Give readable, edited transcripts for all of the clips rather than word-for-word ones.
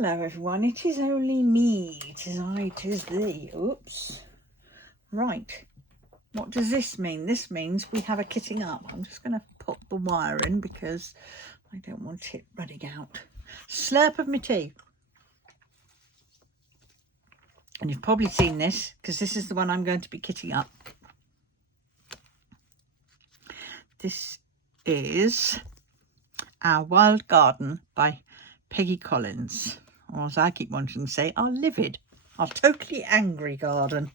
Hello everyone, it is only me, it is I, it is thee. Oops. Right, what does this mean? This means we have a kitting up. I'm just going to pop the wire in because I don't want it running out. Slurp of my tea. And you've probably seen this because this is the one I'm going to be kitting up. This is Our Wild Garden by Peggy Collins, or as I keep wanting to say, our livid, our totally angry garden,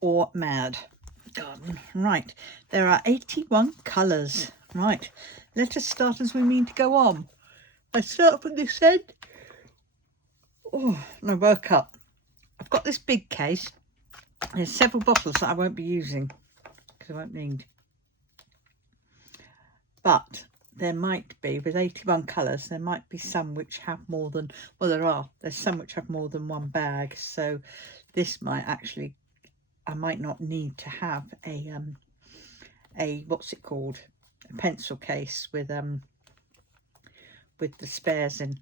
or mad garden. Right, there are 81 colours. Right, let us start as we mean to go on. I start from this end. Oh, and I work up. I've got this big case. There's several bottles that I won't be using because I won't need. But there might be, with 81 colours, there might be some which have more than, well, there's some which have more than one bag. So this might actually, I might not need to have a what's it called, a pencil case with the spares in.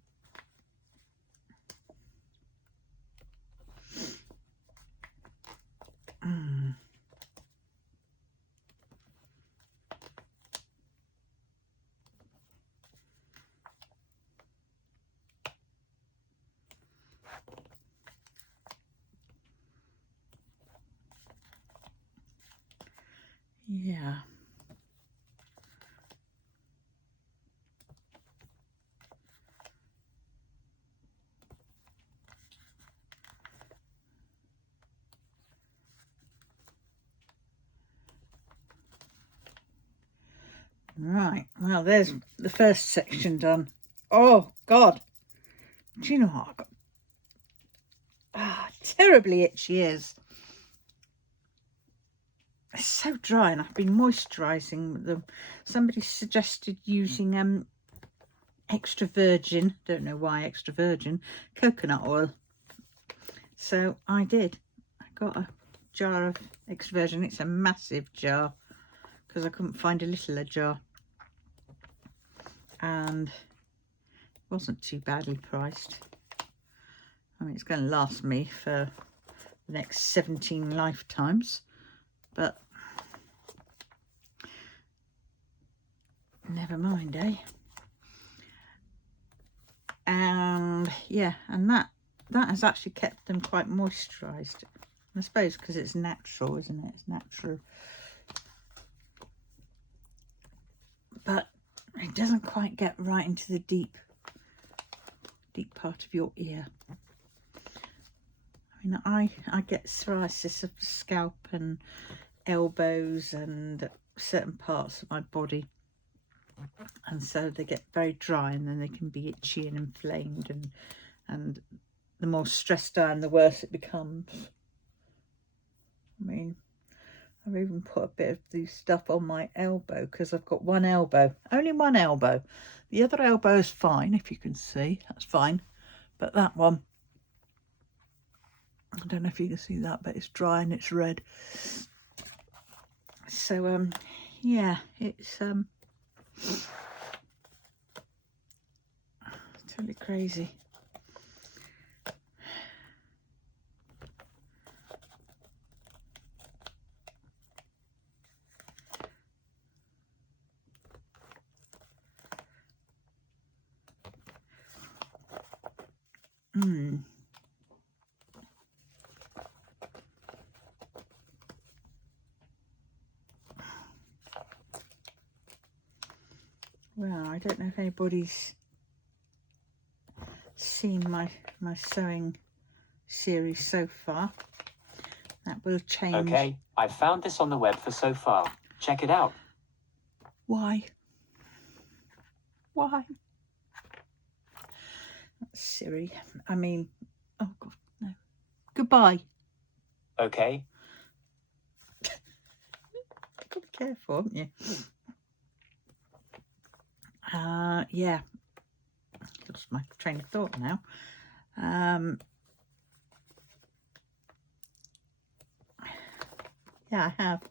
Yeah. Right, well, there's the first section done. Oh, God. Do you know what? Terribly itchy ears. It's so dry, and I've been moisturising them. Somebody suggested using extra virgin, don't know why extra virgin, coconut oil. So I did. I got a jar of extra virgin. It's a massive jar because I couldn't find a littler jar. And it wasn't too badly priced. I mean, it's going to last me for the next 17 lifetimes, but never mind, eh? And yeah, and that has actually kept them quite moisturised. I suppose because it's natural, isn't it? It's natural. But it doesn't quite get right into the deep part of your ear. I mean, I get psoriasis of the scalp and elbows and certain parts of my body, and so they get very dry, and then they can be itchy and inflamed, and the more stressed I am, the worse it becomes. I mean, I've even put a bit of this stuff on my elbow because I've got one elbow, only one elbow. The other elbow is fine, if you can see, that's fine. But that one, I don't know if you can see that, but it's dry and it's red. So, yeah, it's totally crazy. Well, I don't know if anybody's seen my sewing series so far. That will change. Okay, I found this on the web for so far. Check it out. Why? Why? That's silly. I mean, oh God, no. Goodbye. Okay. You've got to be careful, haven't you? Yeah. Lost my train of thought now. Yeah, I have.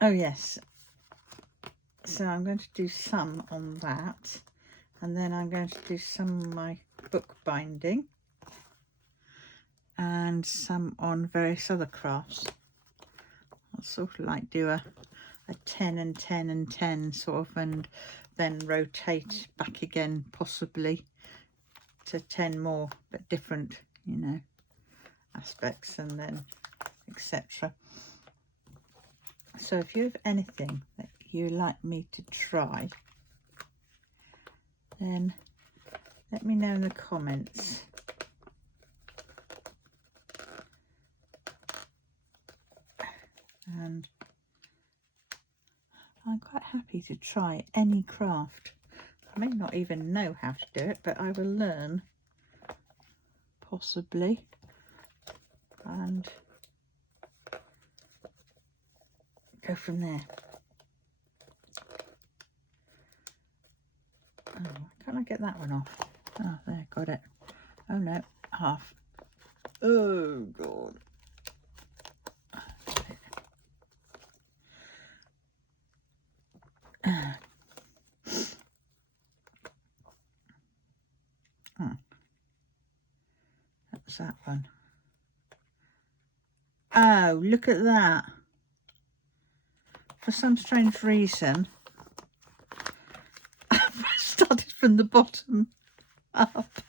Oh yes. So I'm going to do some on that, And then I'm going to do some of my book binding and some on various other crafts. I'll sort of like do a 10 and 10 and 10 sort of, and then rotate back again possibly to 10 more, but different, you know, aspects, and then etc. So if you have anything that you'd like me to try, then let me know in the comments. And I'm quite happy to try any craft. I may not even know how to do it, but I will learn possibly, and go from there. Oh, why can't I get that one off? Oh, there, got it. Oh no, half. Oh God. That was that one. Oh, look at that. For some strange reason, I started from the bottom up.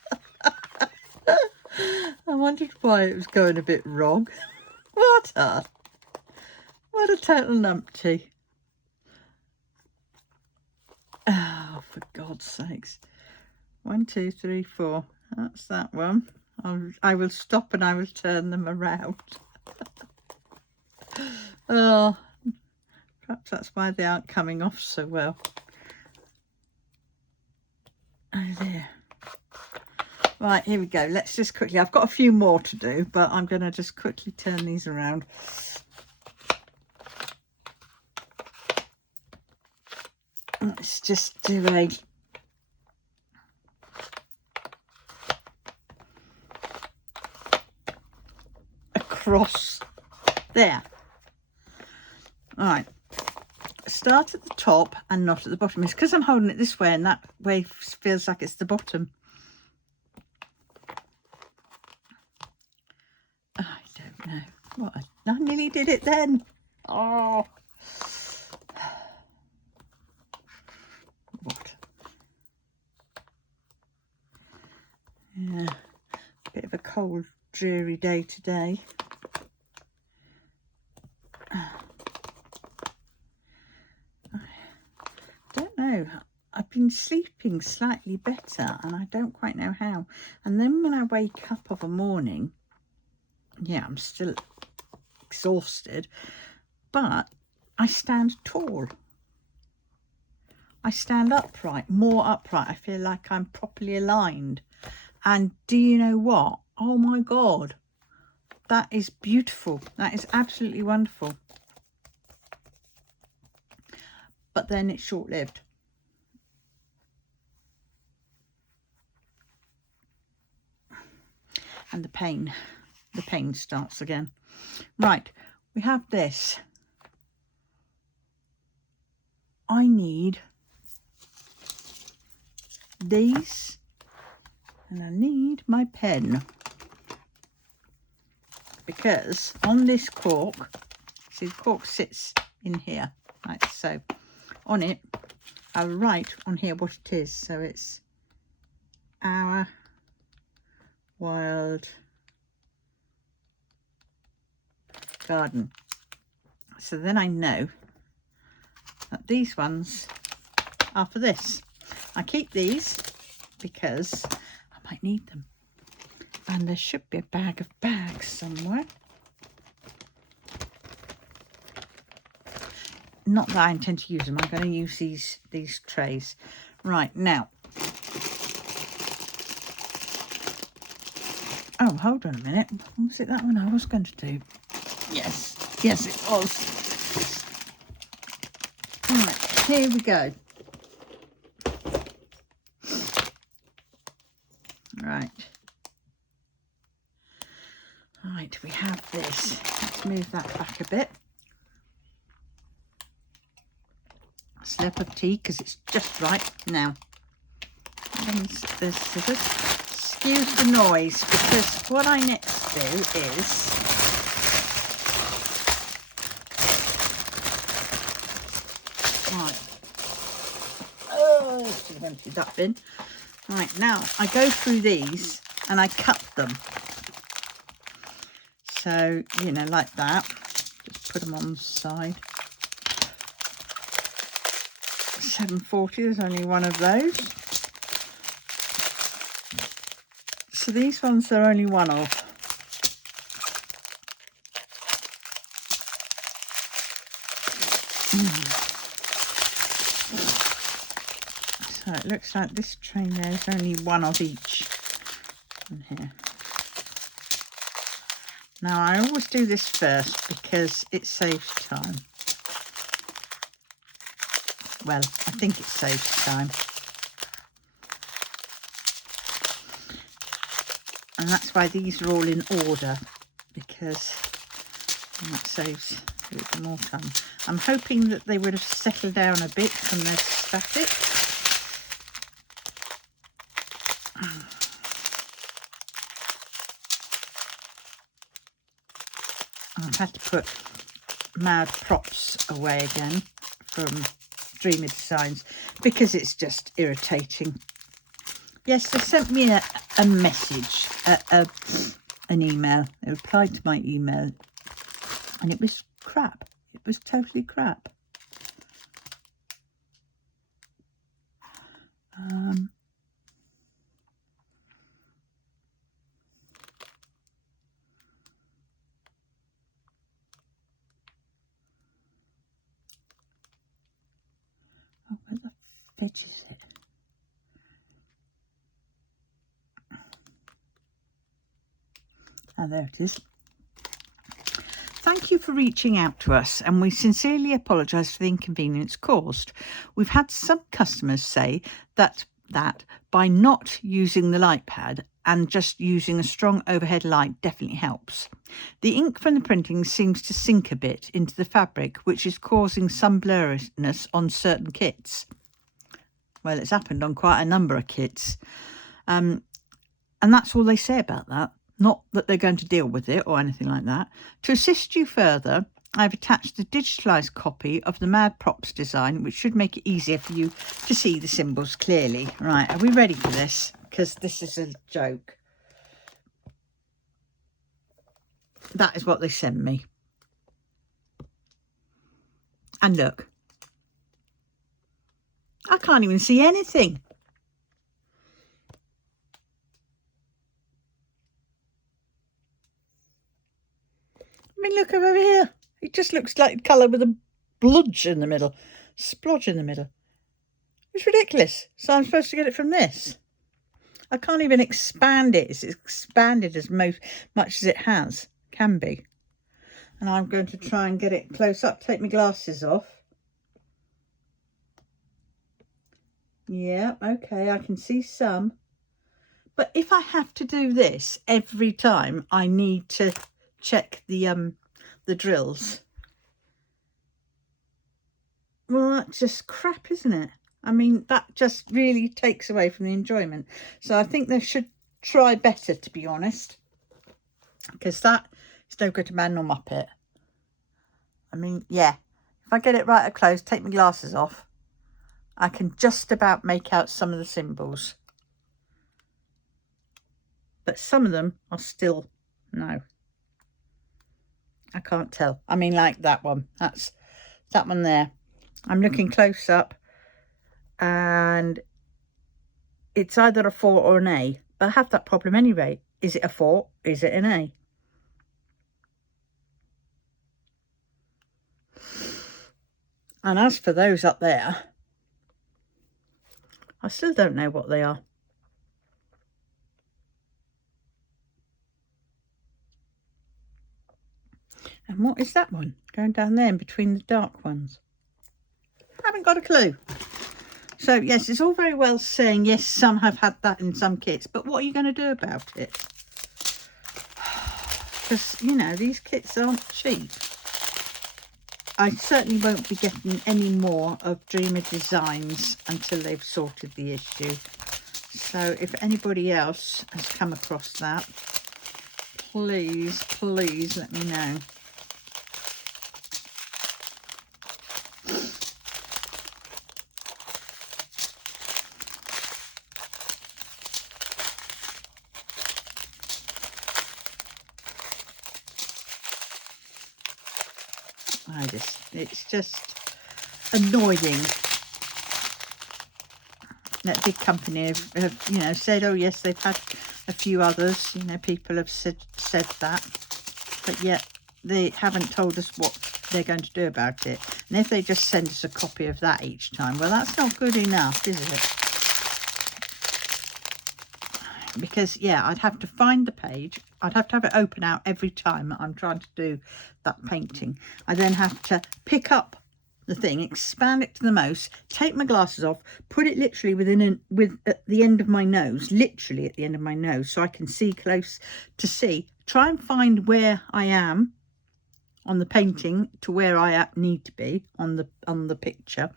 I wondered why it was going a bit wrong. What a total numpty. Oh, for God's sakes. 1, 2, 3, 4. That's that one. I will stop and I will turn them around. Oh, perhaps that's why they aren't coming off so well. Oh dear. Right, here we go. Let's just quickly, I've got a few more to do, but I'm going to just quickly turn these around. Let's just do a cross there. All right, start at the top and not at the bottom. It's because I'm holding it this way, and that way feels like it's the bottom. I don't know what I nearly did it then. Oh, what? Yeah, bit of a cold, dreary day today. I've been sleeping slightly better, and I don't quite know how. And then when I wake up of a morning, yeah, I'm still exhausted, but I stand tall. I stand upright, more upright. I feel like I'm properly aligned. And do you know what? Oh my God, that is beautiful. That is absolutely wonderful. But then it's short-lived. And the pain starts again. Right, we have this. I need these, and I need my pen, because on this cork, see, the cork sits in here, like so. On it, I'll write on here what it is. So it's Our Wild Garden. So then I know that these ones are for this. I keep these because I might need them. And there should be a bag of bags somewhere. Not that I intend to use them. I'm going to use these trays. Right, now. Oh, hold on a minute. Was it that one I was going to do? Yes, yes it was. Right, here we go. Right, we have this. Let's move that back a bit. Slip of tea, because it's just right now. This, so just excuse the noise, because what I next do is right. Oh, should have emptied that bin. Right, now I go through these and I cut them. So, you know, like that. Just put them on the side. 740, there's only one of those. So these ones are only one of. So it looks like this tray there is only one of each in here. Now I always do this first because it saves time. Well, I think it saves time. And that's why these are all in order, because it saves a little more time. I'm hoping that they would have settled down a bit from the static. I've had to put Mad Props away again from Dreamer Designs because it's just irritating. Yes, they sent me a message, an email. They replied to my email and it was crap. It was totally crap. Oh, where the fit is it? Oh, there it is. Thank you for reaching out to us, and we sincerely apologise for the inconvenience caused. We've had some customers say that by not using the light pad and just using a strong overhead light definitely helps. The ink from the printing seems to sink a bit into the fabric, which is causing some blurriness on certain kits. Well, it's happened on quite a number of kits. And that's all they say about that. Not that they're going to deal with it or anything like that. To assist you further, I've attached a digitalised copy of the Mad Props design, which should make it easier for you to see the symbols clearly. Right, are we ready for this? Because this is a joke. That is what they sent me. And look. I can't even see anything. I mean, look over here. It just looks like colour with a bludge in the middle. Splodge in the middle. It's ridiculous. So I'm supposed to get it from this. I can't even expand it. It's expanded as much as it can be. And I'm going to try and get it close up. Take my glasses off. Yeah, okay, I can see some. But if I have to do this every time I need to check the drills, well, that's just crap, isn't it? I mean, that just really takes away from the enjoyment. So I think they should try better, to be honest, because that is no good to man nor muppet. I mean, yeah, if I get it right up close, take my glasses off, I can just about make out some of the symbols. But some of them are still, no. I can't tell. I mean, like that one. That's that one there. I'm looking close up and it's either a 4 or an A. But I have that problem anyway. Is it a 4? Is it an A? And as for those up there, I still don't know what they are. And what is that one going down there in between the dark ones? I haven't got a clue. So yes, it's all very well saying yes, some have had that in some kits, but what are you going to do about it? Because, you know, these kits aren't cheap. I certainly won't be getting any more of Dreamer Designs until they've sorted the issue. So if anybody else has come across that, please let me know. It's just annoying that big company have you know, said, oh yes, they've had a few others, you know, people have said that, but yet they haven't told us what they're going to do about it. And if they just send us a copy of that each time, well, that's not good enough, is it? Because yeah, I'd have to find the page, I'd have to have it open out every time I'm trying to do that painting. I then have to pick up the thing, expand it to the most, take my glasses off, put it literally at the end of my nose, literally at the end of my nose, so I can see close to see, try and find where I am on the painting to where I need to be on the picture,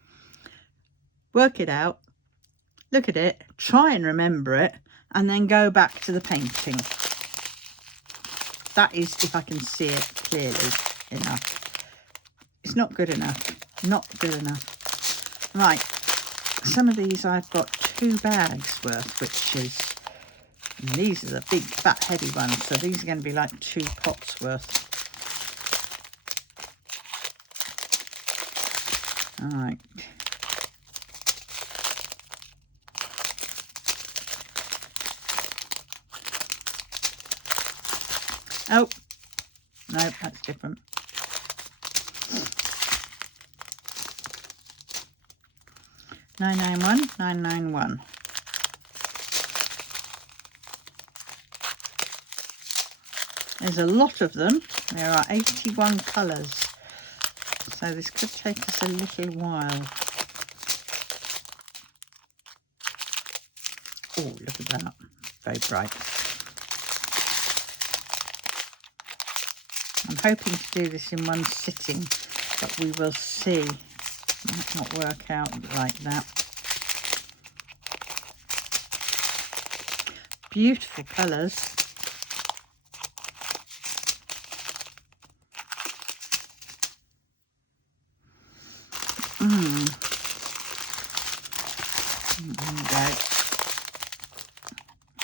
work it out, look at it, try and remember it, and then go back to the painting. That is if I can see it clearly enough. It's not good enough. Not good enough. Right, some of these I've got 2 bags worth, which is, and these are the big fat heavy ones, so these are going to be like 2 pots worth. All right. Oh, no, that's different. $991. There's a lot of them. There are 81 colours. So this could take us a little while. Oh, look at that. Very bright. I'm hoping to do this in one sitting, but we will see. It might not work out like that. Beautiful colours. There we go.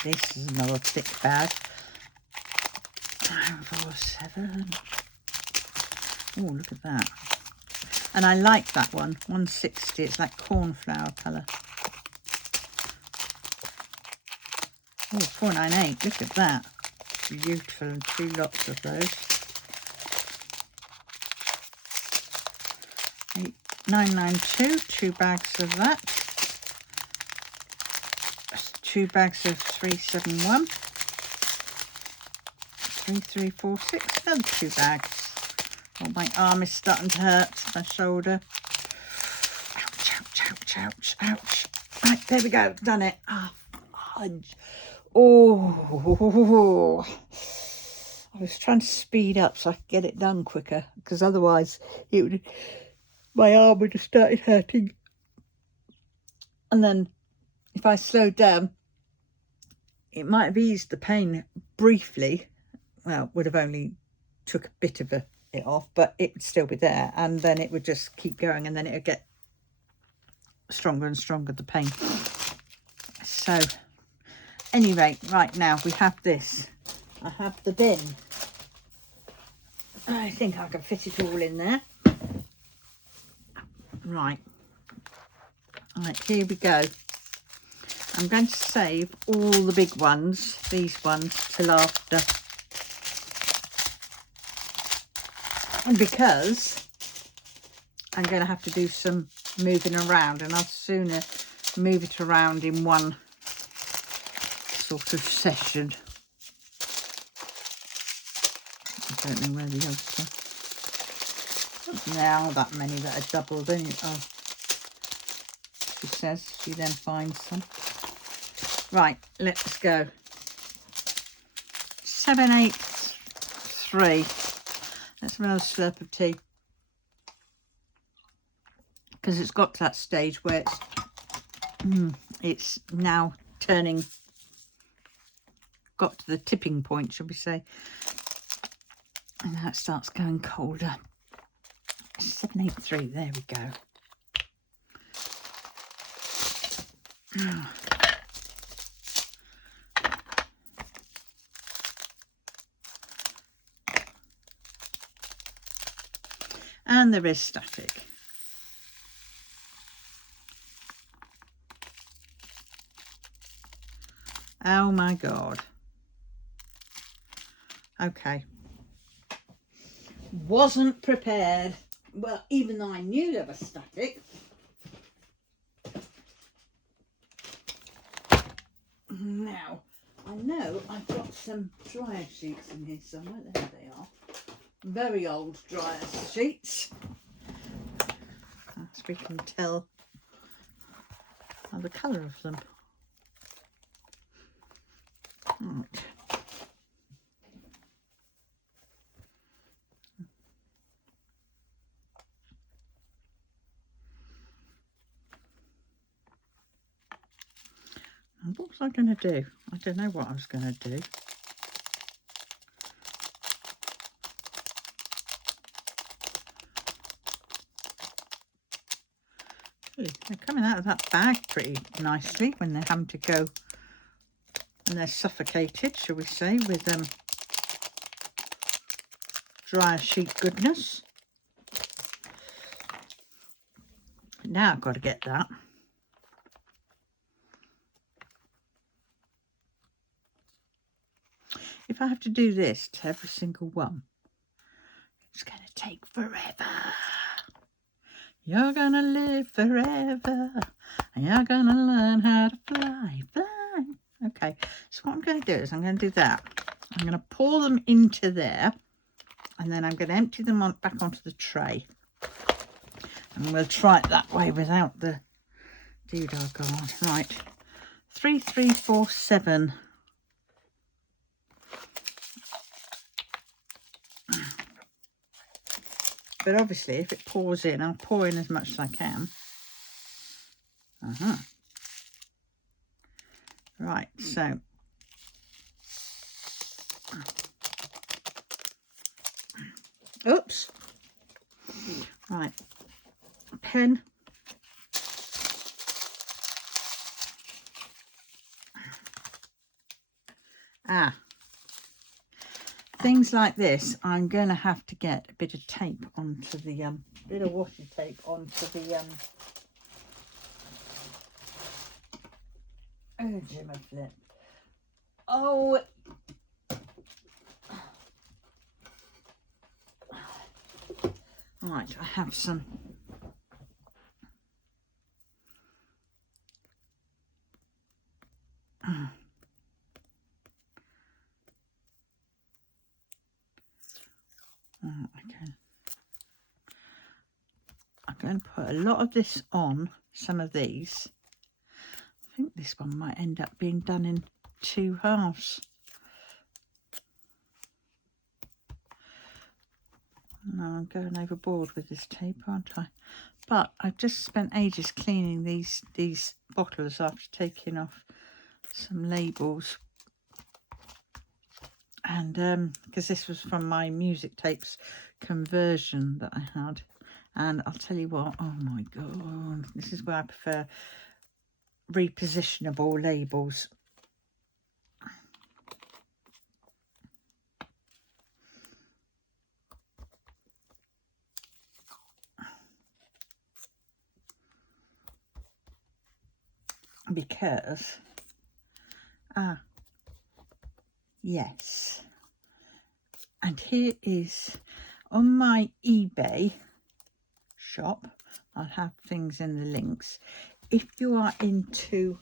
This is another thick bag. 9, 4, 7. Oh, look at that. And I like that one. 160. It's like cornflower colour. Oh, 498. Look at that. Beautiful. And 2 lots of those. 992. 2 bags of that. 2 bags of 371. 3346. Another 2 bags. Oh, my arm is starting to hurt. My shoulder. Ouch, ouch, ouch, ouch, ouch. Right, there we go. Done it. Oh, fudge. Oh. I was trying to speed up so I could get it done quicker, because otherwise my arm would have started hurting. And then if I slowed down, it might have eased the pain briefly. Well, would have only took a bit of it off, but it would still be there, and then it would just keep going, and then it would get stronger and stronger, the pain. So anyway, right, now we have this. I have the bin. I think I can fit it all in there. Right, here we go. I'm going to save all the big ones, these ones, till after. And because I'm going to have to do some moving around, and I'd sooner move it around in one sort of session. I don't know where the others are. Now that many that are doubled, don't you? Oh, she says she then finds some. Right, let's go. 783. Let's have another slurp of tea, because it's got to that stage where it's now got to the tipping point, shall we say. And now it starts going colder. 783, there we go. And there is static. Oh my God. Okay. Wasn't prepared. Well, even though I knew there was static. Now, I know I've got some dryer sheets in here somewhere. There they are. Very old dryer sheets. As we can tell by the colour of them. Right. And what was I going to do? I don't know what I was going to do. They're coming out of that bag pretty nicely when they're having to go, and they're suffocated, shall we say, with dryer sheet goodness. Now I've got to get that. If I have to do this to every single one, it's going to take forever. You're going to live forever, and you're going to learn how to fly, fly. Okay, so what I'm going to do is I'm going to do that. I'm going to pour them into there, and then I'm going to empty them back onto the tray. And we'll try it that way without the doodah on. Right, 3, 3, 4, 7. But obviously, if it pours in, I'll pour in as much as I can. Right, so oops. Right, pen. Things like this, I'm going to have to get a bit of tape onto the bit of washi tape onto the oh, Jimmy flip. Oh, right, I have some. Okay. I'm going to put a lot of this on some of these. I think this one might end up being done in 2 halves. No, I'm going overboard with this tape, aren't I? But I've just spent ages cleaning these bottles after taking off some labels. And because this was from my music tapes conversion that I had. And I'll tell you what, oh my God, this is where I prefer repositionable labels. Because, yes, and here is on my eBay shop. I'll have things in the links. If you are into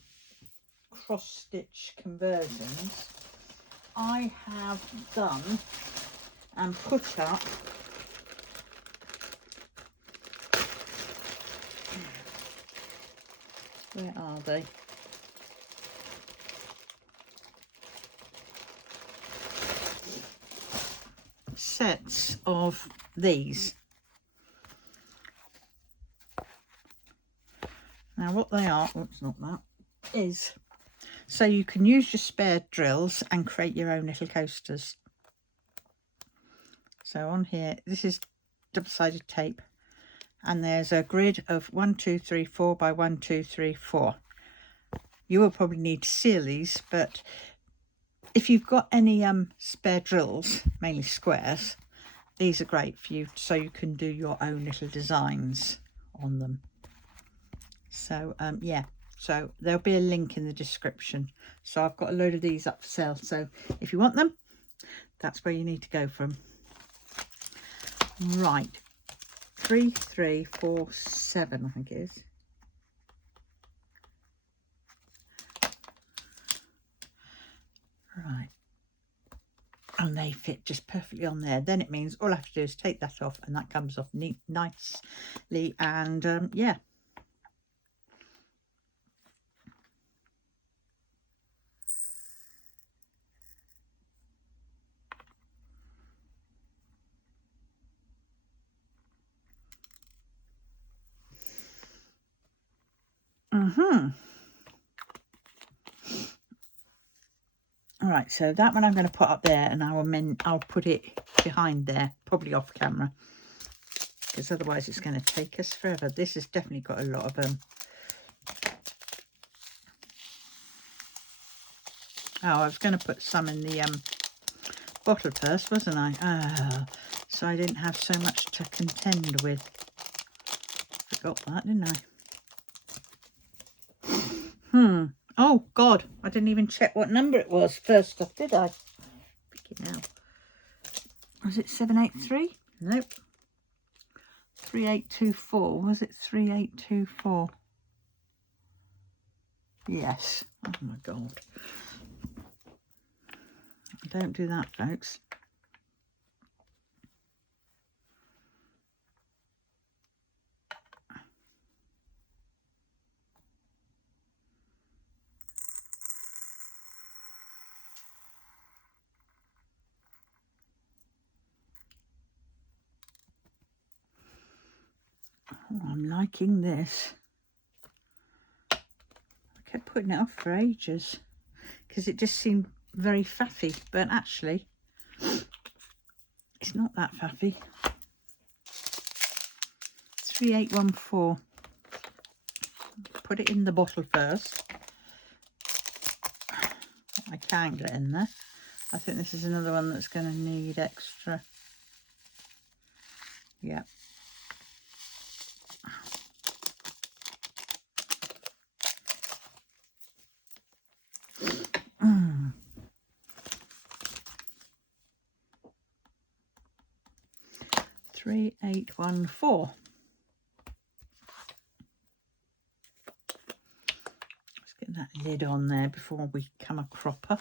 cross stitch conversions, I have done and put up where are they? Sets of these. Now what they are, oops, not that, is So you can use your spare drills and create your own little coasters. So on here, this is double-sided tape, and there's a grid of 1, 2, 3, 4 by 1, 2, 3, 4. You will probably need to seal these, but if you've got any spare drills, mainly squares, these are great for you, so you can do your own little designs on them. So yeah, so there'll be a link in the description. So I've got a load of these up for sale, so if you want them, that's where you need to go from. Right, 3, 3, 4, 7, I think it is. Right, and they fit just perfectly on there. Then it means all I have to do is take that off, and that comes off neat, nicely. And yeah. All right, so that one I'm going to put up there, and I'll put it behind there, probably off camera, because otherwise it's going to take us forever. This has definitely got a lot of oh, I was going to put some in the bottle first, wasn't I? So I didn't have so much to contend with. Forgot that, didn't I? Oh God, I didn't even check what number it was first off, did I? Freaking hell. Was it 783? Nope. 3824. Was it 3824? Yes. Oh my God. Don't do that, folks. Oh, I'm liking this. I kept putting it off for ages because it just seemed very faffy, but actually it's not that faffy. 3814. Put it in the bottle first. I can get in there. I think this is another one that's going to need extra. Yeah. Mm. 3814. Let's get that lid on there before we come a cropper.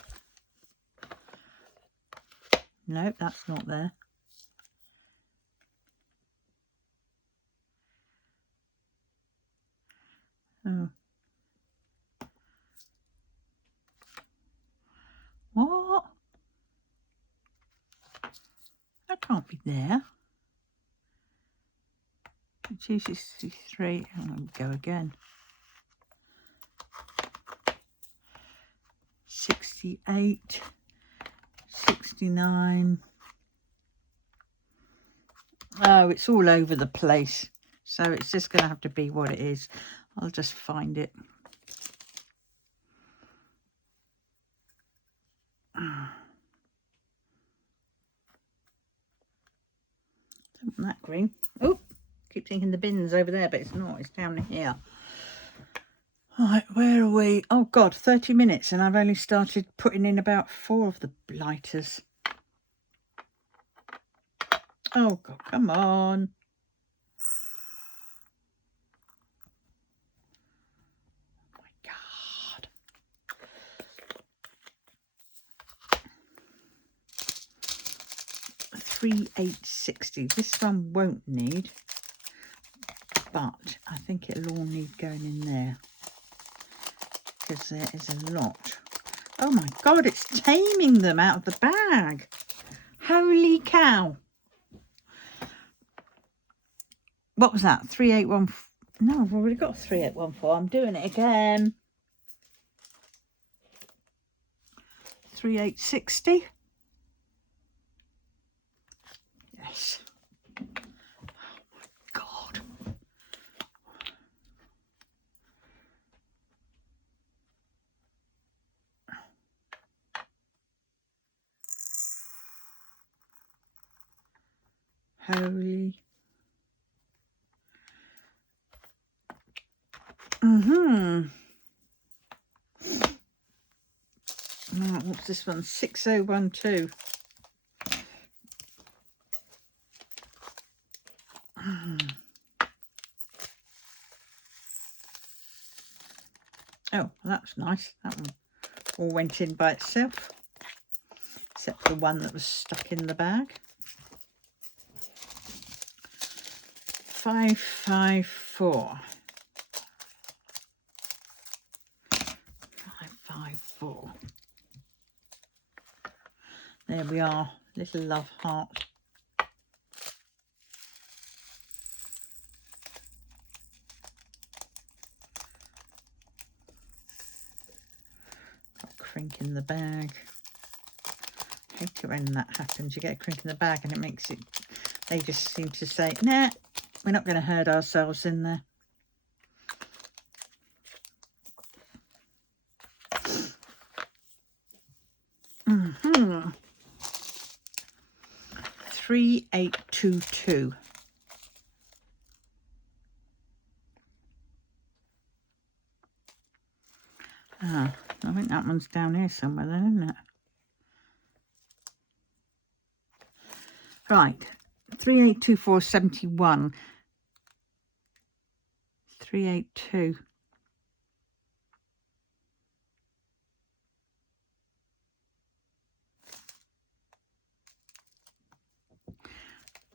No, that's not there. Oh. What? That can't be there. 263. I'll go again. 68. 69. Oh, it's all over the place. So it's just going to have to be what it is. I'll just find it. Don't want that green. Oh, keep thinking the bin's over there, but it's not. It's down here. Right, where are we? Oh God, 30 minutes, and I've only started putting in about 4 of the lighters. Oh God, come on. Oh my God. $3,860. This one won't need, but I think it'll all need going in there because there is a lot. Oh my God, it's taming them out of the bag. Holy cow. What was that? 3814. No, I've already got 3814. I'm doing it again. 3860. Yes. Oh my God. Holy. Right, what's this one? 6012. Oh, well, that's nice. That one all went in by itself, except the one that was stuck in the bag. 554. 554. There we are, little love heart. Got a crink in the bag. I hate it when that happens. You get a crink in the bag and it makes it, they just seem to say, nah, we're not going to hurt ourselves in there. Mm-hmm. 3822. Ah, I think that one's down here somewhere then, isn't it? Right, 382471. 382.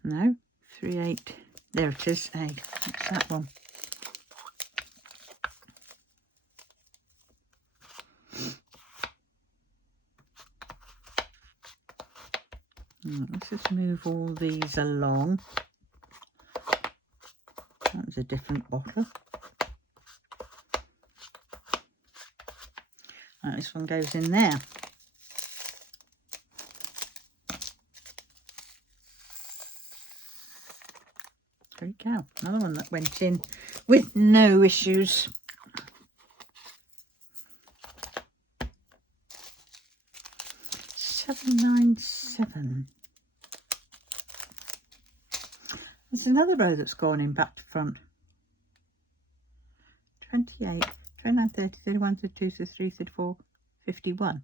No, 38. There it is. Hey, what's that one? Let's just move all these along. That was a different bottle. Right, this one goes in there. There we go. Another one that went in with no issues. $797. There's another row that's gone in back to front. 28, 29, 30, 31, 32, 33, 34, 51.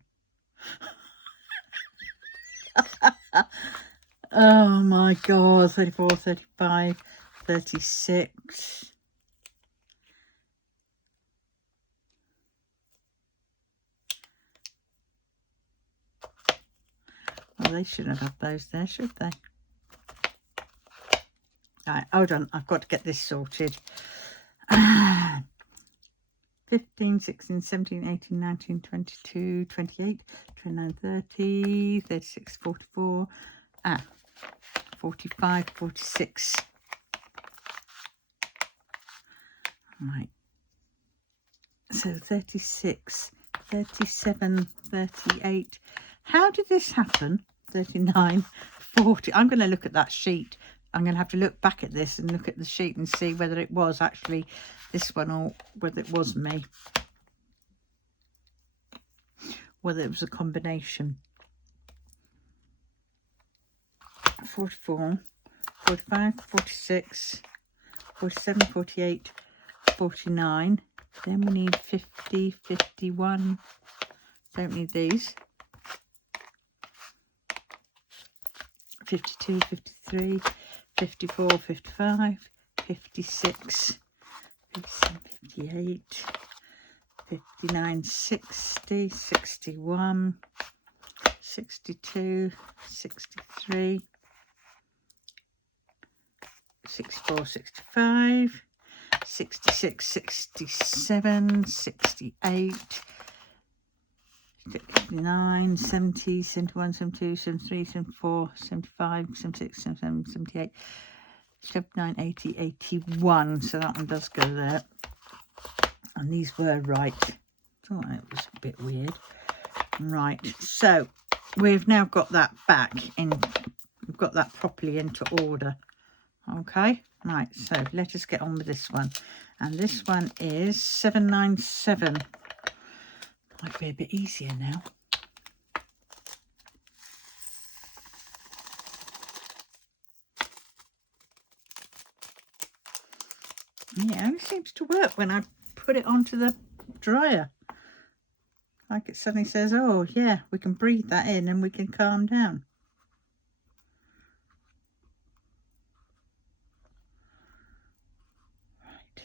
Oh my God, 34, 35, 36. Well, they shouldn't have those there, should they? Right, hold on, I've got to get this sorted. 15, 16, 17, 18, 19, 22, 28, 29, 30, 36, 44, 45, 46. Right. So 36, 37, 38. How did this happen? 39, 40. I'm going to look at that sheet. I'm going to have to look back at this and look at the sheet and see whether it was actually this one or whether it was me. Whether it was a combination. 44, 45, 46, 47, 48, 49. Then we need 50, 51. Don't need these. 52, 53, 54, 55, 56, 57, 58, 59, 60, 61, 62, 63, 64, 65, 66, 67, 68, 69, 70, 71, 72, 73, 74, 75, 76, 77, 78, 79, 80, 81. So that one does go there. And these were right. Oh, it was a bit weird. Right, so we've now got that back in, we've got that properly into order. Okay, right, so let us get on with this one. And this one is 797. Might be a bit easier now. Yeah, it only seems to work when I put it onto the dryer. Like it suddenly says, oh yeah, we can breathe that in and we can calm down. Right.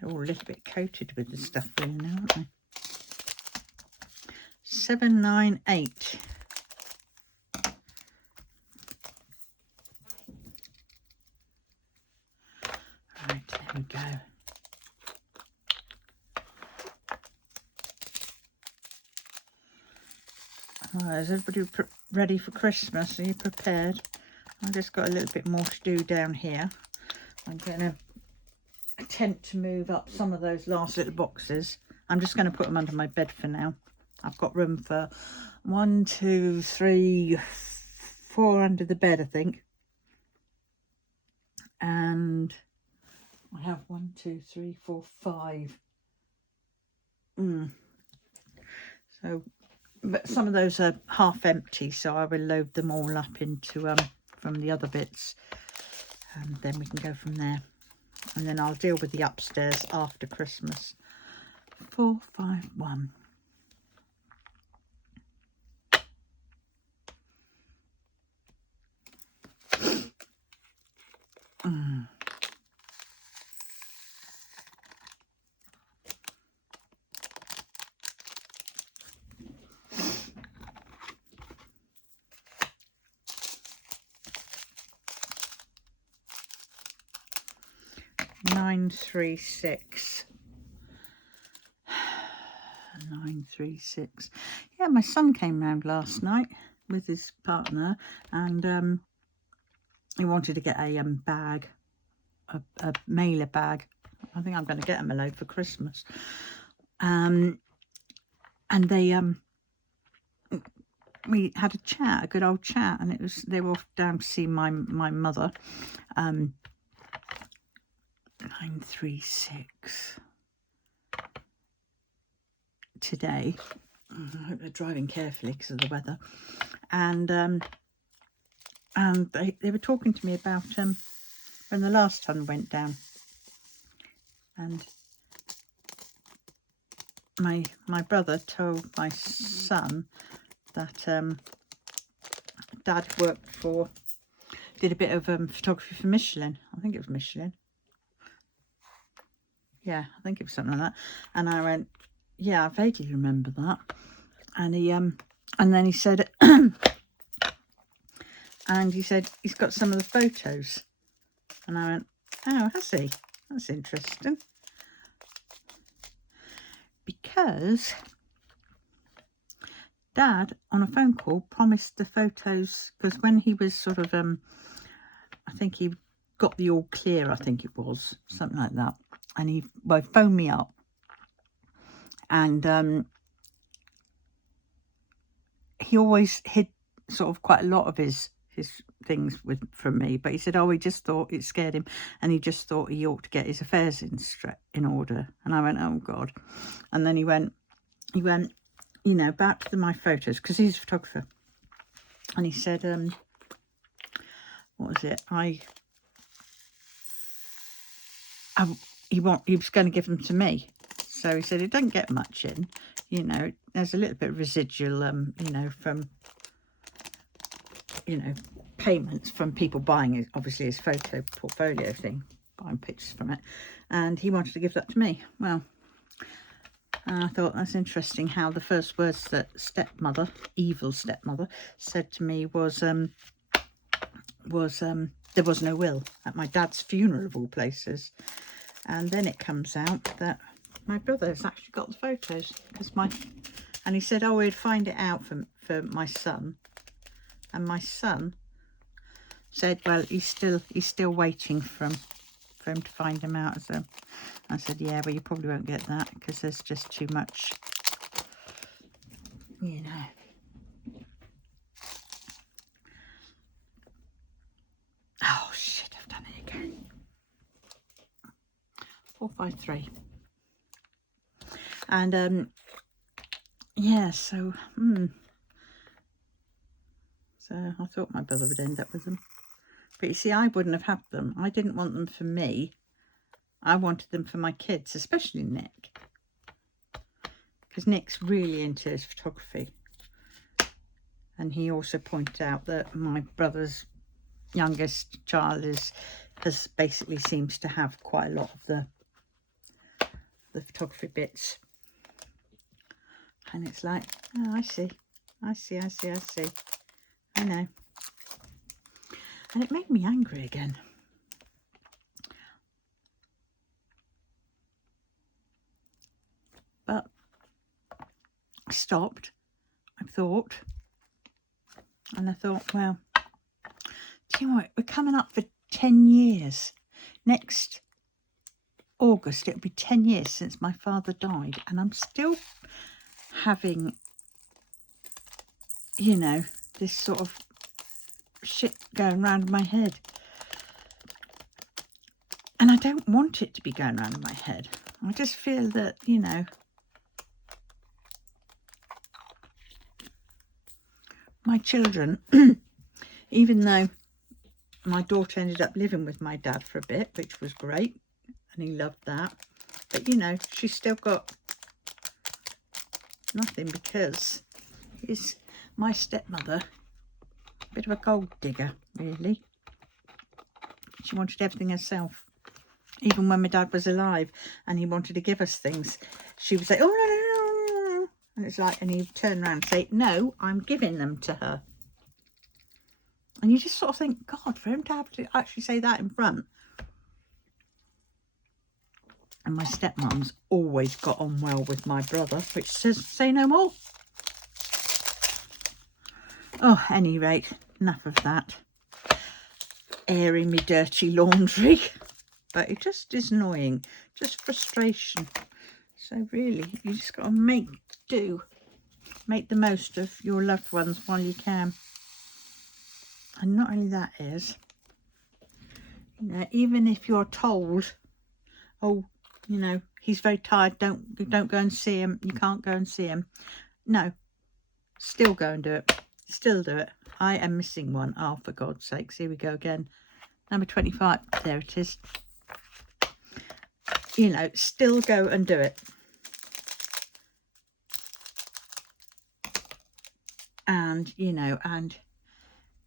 They're all a little bit coated with the stuff really now, aren't they? 798. Right, there we go. Right, is everybody ready for Christmas? Are you prepared? I've just got a little bit more to do down here. I'm going to attempt to move up some of those last little boxes. I'm just going to put them under my bed for now. I've got room for 1, 2, 3, 4 under the bed, I think. And I have 1, 2, 3, 4, 5. So, but some of those are half empty, so I will load them all up into from the other bits, and then we can go from there. And then I'll deal with the upstairs after Christmas. 4, 5, 1. Mm. Nine, 3, 6. 9, 3, 6. Yeah, my son came round last night with his partner, and he wanted to get a bag, a mailer bag. I think I'm going to get him a load for Christmas. And they we had a chat, a good old chat, and they were off down to see my mother. 936 today. I hope they're driving carefully because of the weather. And they were talking to me about when the last ton went down, and my brother told my son that Dad did a bit of photography for Michelin. I think it was Michelin. Yeah, I think it was something like that. And I went, yeah, I vaguely remember that. And he and then he said and he said he's got some of the photos. And I went, oh, has he? That's interesting. Because Dad, on a phone call, promised the photos, because when he was sort of, I think he got the all clear, I think it was, something like that. And he phoned me up, and he always hid sort of quite a lot of his things from me, but he said, oh, he just thought it scared him, and he just thought he ought to get his affairs in order. And I went, oh God. And then he went, you know, back to my photos, because he's a photographer, and he said, what was it? He was going to give them to me. So he said, it doesn't get much in, you know, there's a little bit of residual, you know, from, you know, payments from people buying it, obviously his photo portfolio thing, buying pictures from it. And he wanted to give that to me. Well, I thought that's interesting how the first words that evil stepmother, said to me was there was no will at my dad's funeral of all places. And then it comes out that my brother has actually got the photos, and he said, oh, we'd find it out for my son. And my son said, well, he's still waiting for him to find him out. So I said, yeah, well, you probably won't get that, because there's just too much, you know. Oh shit, I've done it again. 453. And yeah, so so I thought my brother would end up with them, but you see, I wouldn't have had them. I didn't want them for me. I wanted them for my kids, especially Nick, because Nick's really into his photography. And he also pointed out that my brother's youngest child has basically seems to have quite a lot of the photography bits. And it's like, oh, I see. I know. And it made me angry again. But I stopped. I thought. And I thought, well, do you know what? We're coming up for 10 years. Next August, it'll be 10 years since my father died. And I'm still having, you know, this sort of shit going round my head. And I don't want it to be going round my head. I just feel that, you know, my children, even though my daughter ended up living with my dad for a bit, which was great, and he loved that, but you know, she's still got nothing because he's my stepmother, a bit of a gold digger, really. She wanted everything herself. Even when my dad was alive and he wanted to give us things, she would say, oh, no. And it's like, and he'd turn around and say, no, I'm giving them to her. And you just sort of think, God, for him to have to actually say that in front. And my stepmom's always got on well with my brother, which says, say no more. Oh, at any rate, enough of that. Airing me dirty laundry. But it just is annoying. Just frustration. So really, you just got to make do. Make the most of your loved ones while you can. And not only that is, you know, even if you're told, oh, you know, he's very tired, don't go and see him, you can't go and see him. No, still go and do it. Still do it. I am missing one. Oh, for God's sakes, here we go again. Number 25, there it is. You know, still go and do it. And, you know, and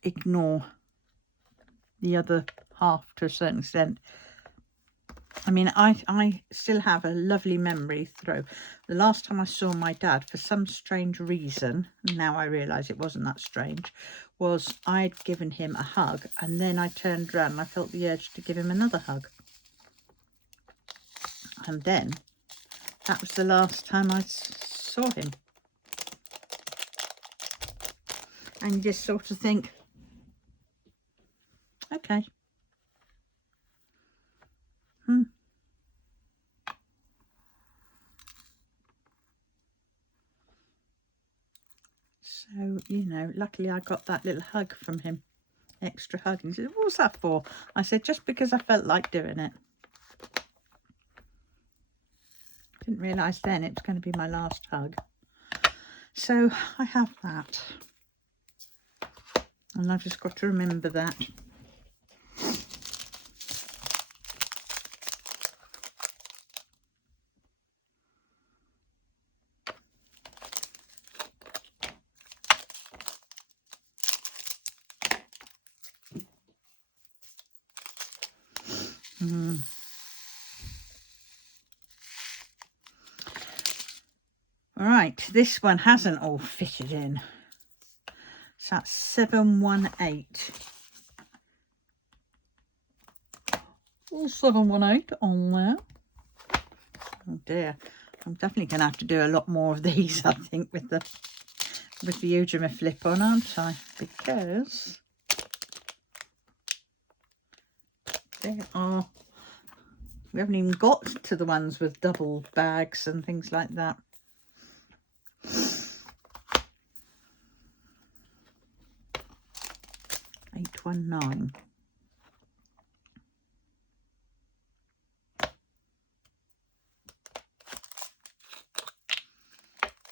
ignore the other half to a certain extent. I mean, I still have a lovely memory through. The last time I saw my dad, for some strange reason, now I realise it wasn't that strange, was I'd given him a hug and then I turned around and I felt the urge to give him another hug. And then that was the last time I saw him. And you just sort of think, okay. So, you know, luckily I got that little hug from him. Extra hug. And he said, what was that for? I said, just because I felt like doing it. Didn't realise then it was going to be my last hug. So I have that. And I've just got to remember that. Right, this one hasn't all fitted in. So that's 718. All 718 on there. Oh dear, I'm definitely going to have to do a lot more of these, I think, with the Udemy flip on, aren't I? Because there are, we haven't even got to the ones with double bags and things like that. 819.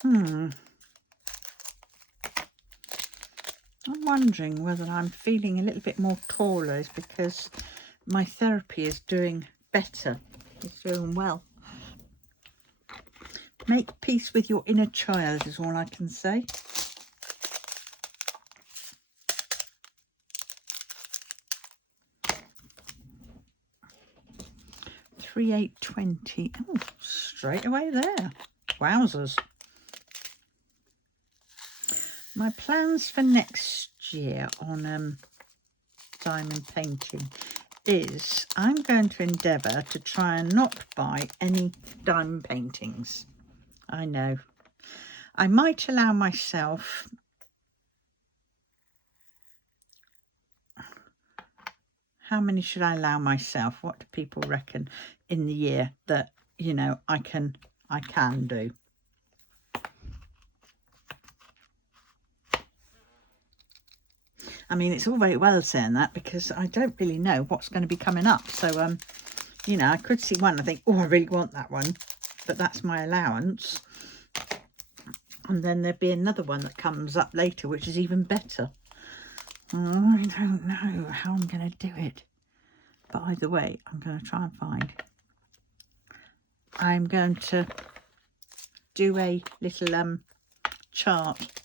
I'm wondering whether I'm feeling a little bit more taller is because my therapy is doing better. It's doing well. Make peace with your inner child is all I can say. 3820. Oh, straight away there. Wowzers. My plans for next year on diamond painting is I'm going to endeavour to try and not buy any diamond paintings. I know. I might allow myself how many should I allow myself? What do people reckon in the year that, you know, I can do? I mean, it's all very well saying that because I don't really know what's going to be coming up. So, you know, I could see one. I think, oh, I really want that one. But that's my allowance. And then there'd be another one that comes up later, which is even better. Oh, I don't know how I'm going to do it. But either way, I'm going to try and find. I'm going to do a little chart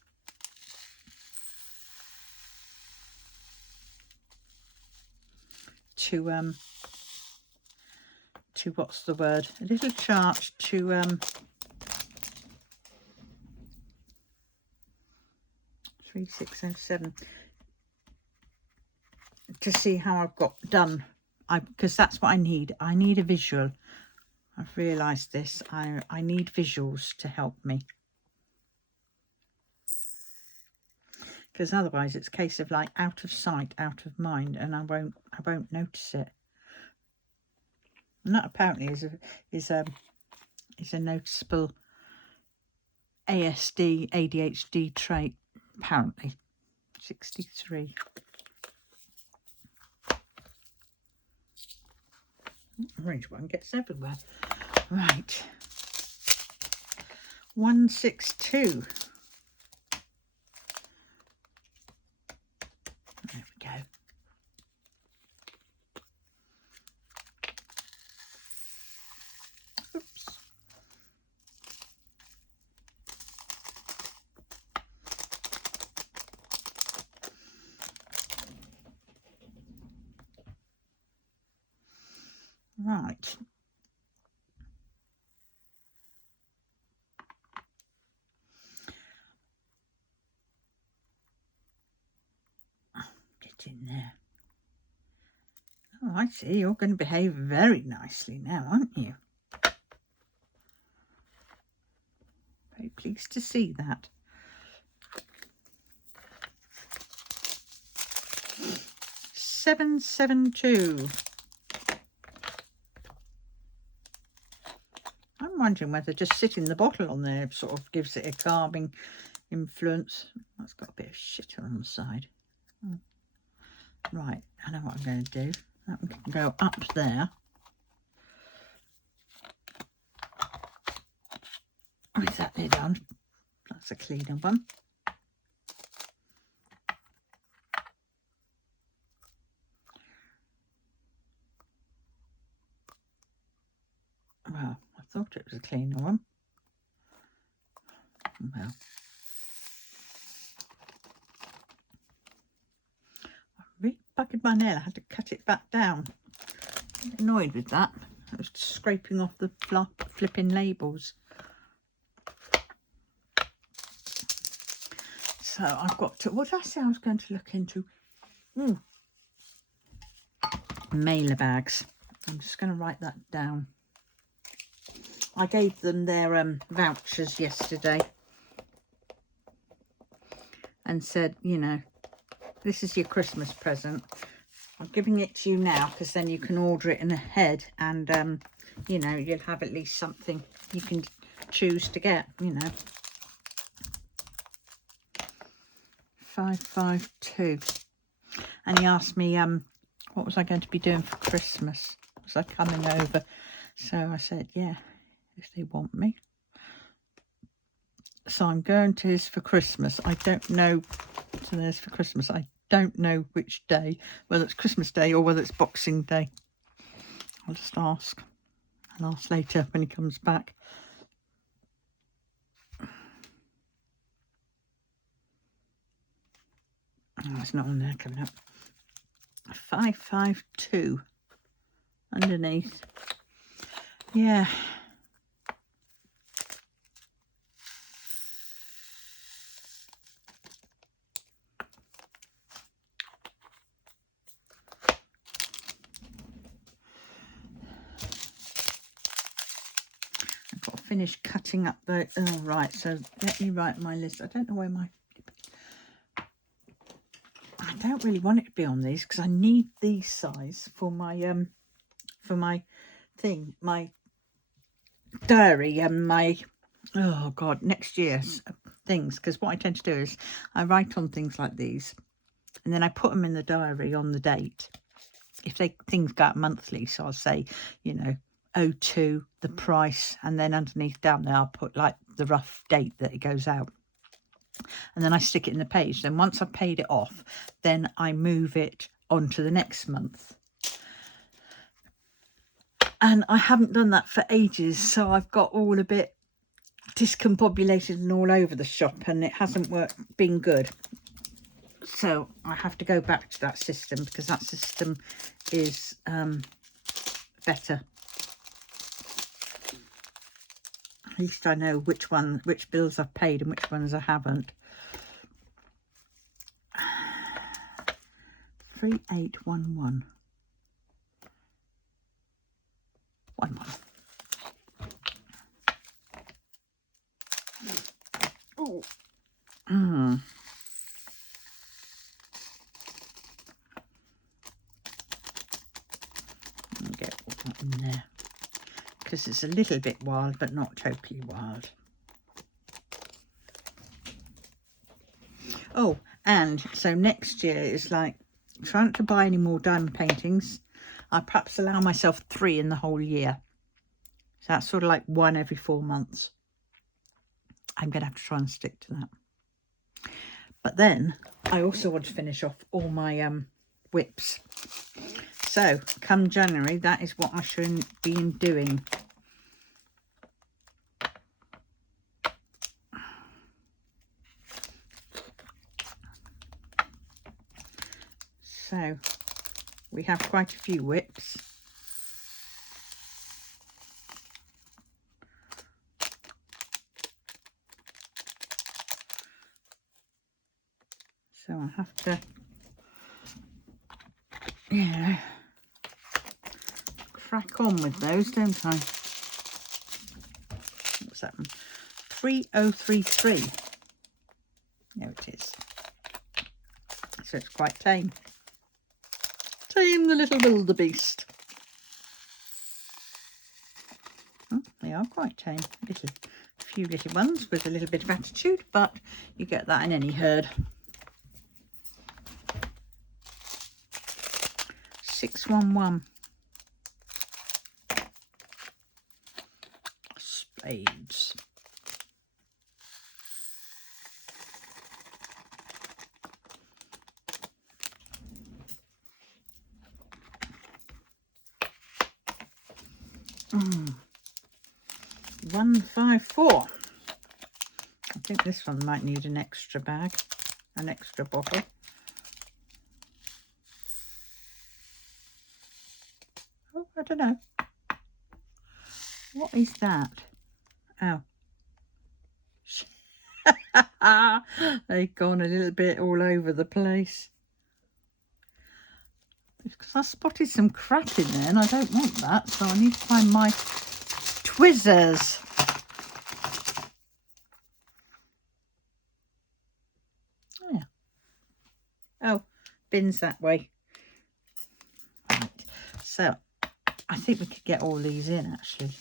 to what's the word? A little chart to 3607 to see how I've got done. Because that's what I need. I need a visual. I've realised this. I need visuals to help me. Because otherwise it's a case of like out of sight, out of mind, and I won't notice it. And that apparently is a noticeable ADHD trait. Apparently, 63. Orange one gets everywhere. Right. 162. There we go. Oops. Right. Get in there. Oh, I see. You're going to behave very nicely now, aren't you? Very pleased to see that. Seven, 772. I'm wondering whether just sitting the bottle on there sort of gives it a calming influence. That's got a bit of shit on the side. Right, I know what I'm going to do. That one can go up there. With that lid on. That's a cleaner one. Well, I thought it was a cleaner one. Well, I really buggered my nail. I had to cut it back down. I'm annoyed with that. I was scraping off the flipping labels. So I've got to, what did I say I was going to look into? Mailer bags. I'm just going to write that down. I gave them their vouchers yesterday and said, you know, this is your Christmas present. I'm giving it to you now because then you can order it in ahead and, you know, you'll have at least something you can choose to get, you know. 552. and he asked me what was I going to be doing for Christmas. Was I coming over? So I said, yeah, if they want me. So I'm going to his for Christmas. I don't know. So there's for Christmas. I don't know which day, whether it's Christmas Day or whether it's Boxing Day. I'll just ask. I'll ask later when he comes back. Oh, it's not on there coming up. 552 underneath. Yeah. I've got to finish cutting up the... Oh, right. So let me write my list. I don't know where my... I don't really want it to be on these because I need these size for my thing, my diary and my, oh God, next year's things. Because what I tend to do is I write on things like these and then I put them in the diary on the date. If things go out monthly, so I'll say, you know, 02, the price, and then underneath down there I'll put like the rough date that it goes out. And then I stick it in the page. Then once I've paid it off, then I move it on to the next month. And I haven't done that for ages, so I've got all a bit discombobulated and all over the shop, and it hasn't been good. So I have to go back to that system because that system is better. At least I know which bills I've paid and which ones I haven't. 3811. 11. Oh. Get all that in there because it's a little bit wild, but not totally wild. Oh, and so next year is like trying to buy any more diamond paintings. I perhaps allow myself 3 in the whole year. So that's sort of like 1 every 4 months. I'm going to have to try and stick to that. But then I also want to finish off all my whips. So come January, that is what I should be doing. So we have quite a few whips. So I have to, yeah, crack on with those, don't I? What's that one? 3033. There it is. So it's quite tame. Tame the little wildebeest. Oh, they are quite tame. A few little ones with a little bit of attitude, but you get that in any herd. 611. Spades. Mm. 154. I think this one might need an extra bag, an extra bottle. Oh, I don't know. What is that? Oh. They've gone a little bit all over the place. Because I spotted some crap in there and I don't want that, so I need to find my tweezers. Yeah. Oh, bin's that way. Right. So I think we could get all these in actually.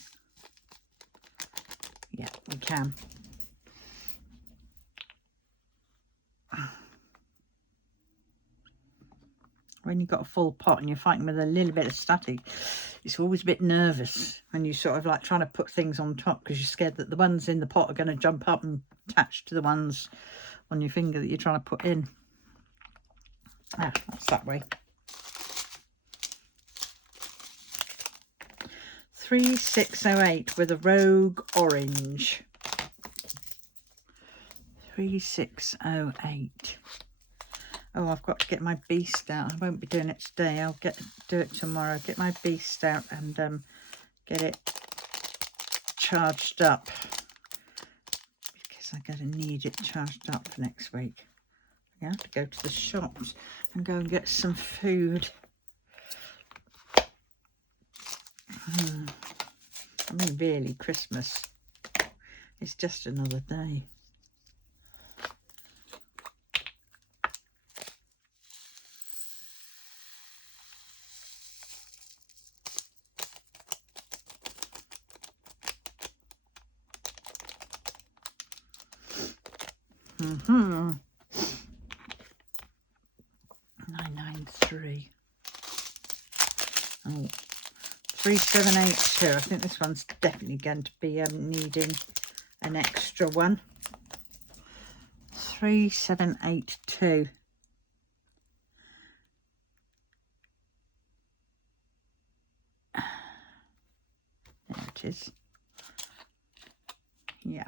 Yeah, we can. when you've got a full pot and you're fighting with a little bit of static, it's always a bit nervous when you sort of like trying to put things on top because you're scared that the ones in the pot are going to jump up and attach to the ones on your finger that you're trying to put in. Ah, that's that way. 3608 with a rogue orange. 3608. Oh, I've got to get my beast out. I won't be doing it today. I'll do it tomorrow. Get my beast out and get it charged up because I'm going to need it charged up for next week. I have to go to the shops and go and get some food. I mean, really, Christmas is just another day. Mm-hmm. 993. Oh, 3782. I think this one's definitely going to be needing an extra one. 3782. There it is. Yep.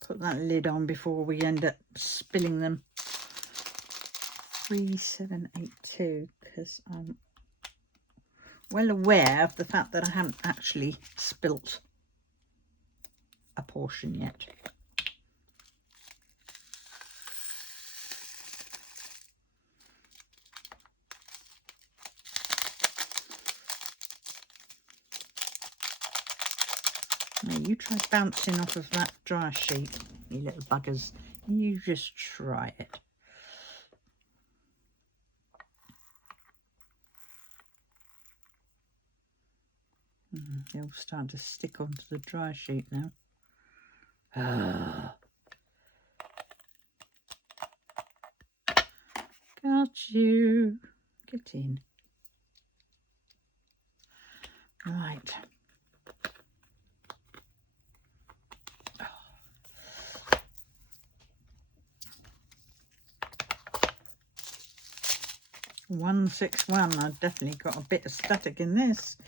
Put that lid on before we end up spilling them. 3782, because I'm well aware of the fact that I haven't actually spilt a portion yet. Now you try bouncing off of that dry sheet, you little buggers. You just try it. They're all starting to stick onto the dry sheet now. Got you. Get in. Right. Oh. 161. I've definitely got a bit of static in this.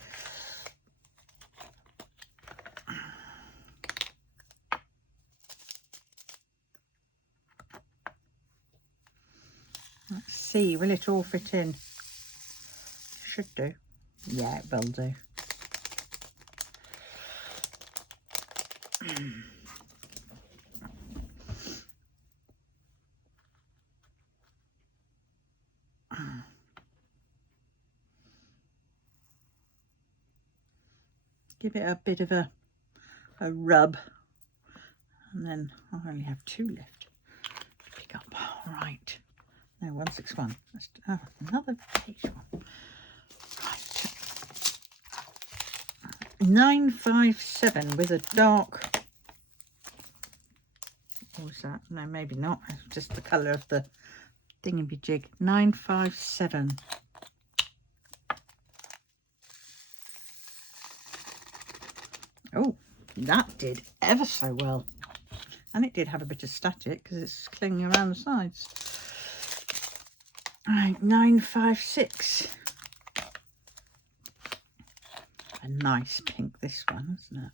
Let's see, will it all fit in? Should do. Yeah, it will do. Give it a bit of a rub, and then I only have 2 left to pick up. Right. No, 161. Let's do another page one. Right. 957 with a dark. What was that? No, maybe not. It's just the colour of the thingy-jig. 957. Oh, that did ever so well. And it did have a bit of static because it's clinging around the sides. Right, 956. A nice pink, this one, isn't it?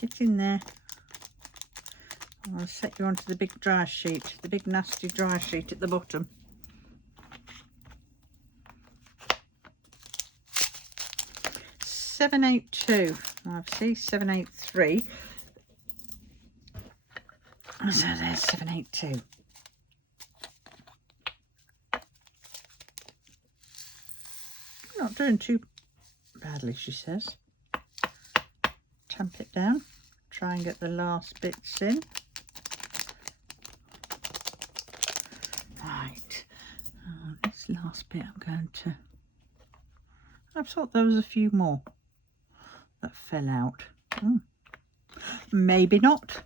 Get in there. I'll set you onto the big dry sheet, the big nasty dry sheet at the bottom. 782. I see 783. So there's 782. Not doing too badly, she says. Tamp it down. Try and get the last bits in. Right, this last bit I'm going to... I thought there was a few more that fell out. Maybe not.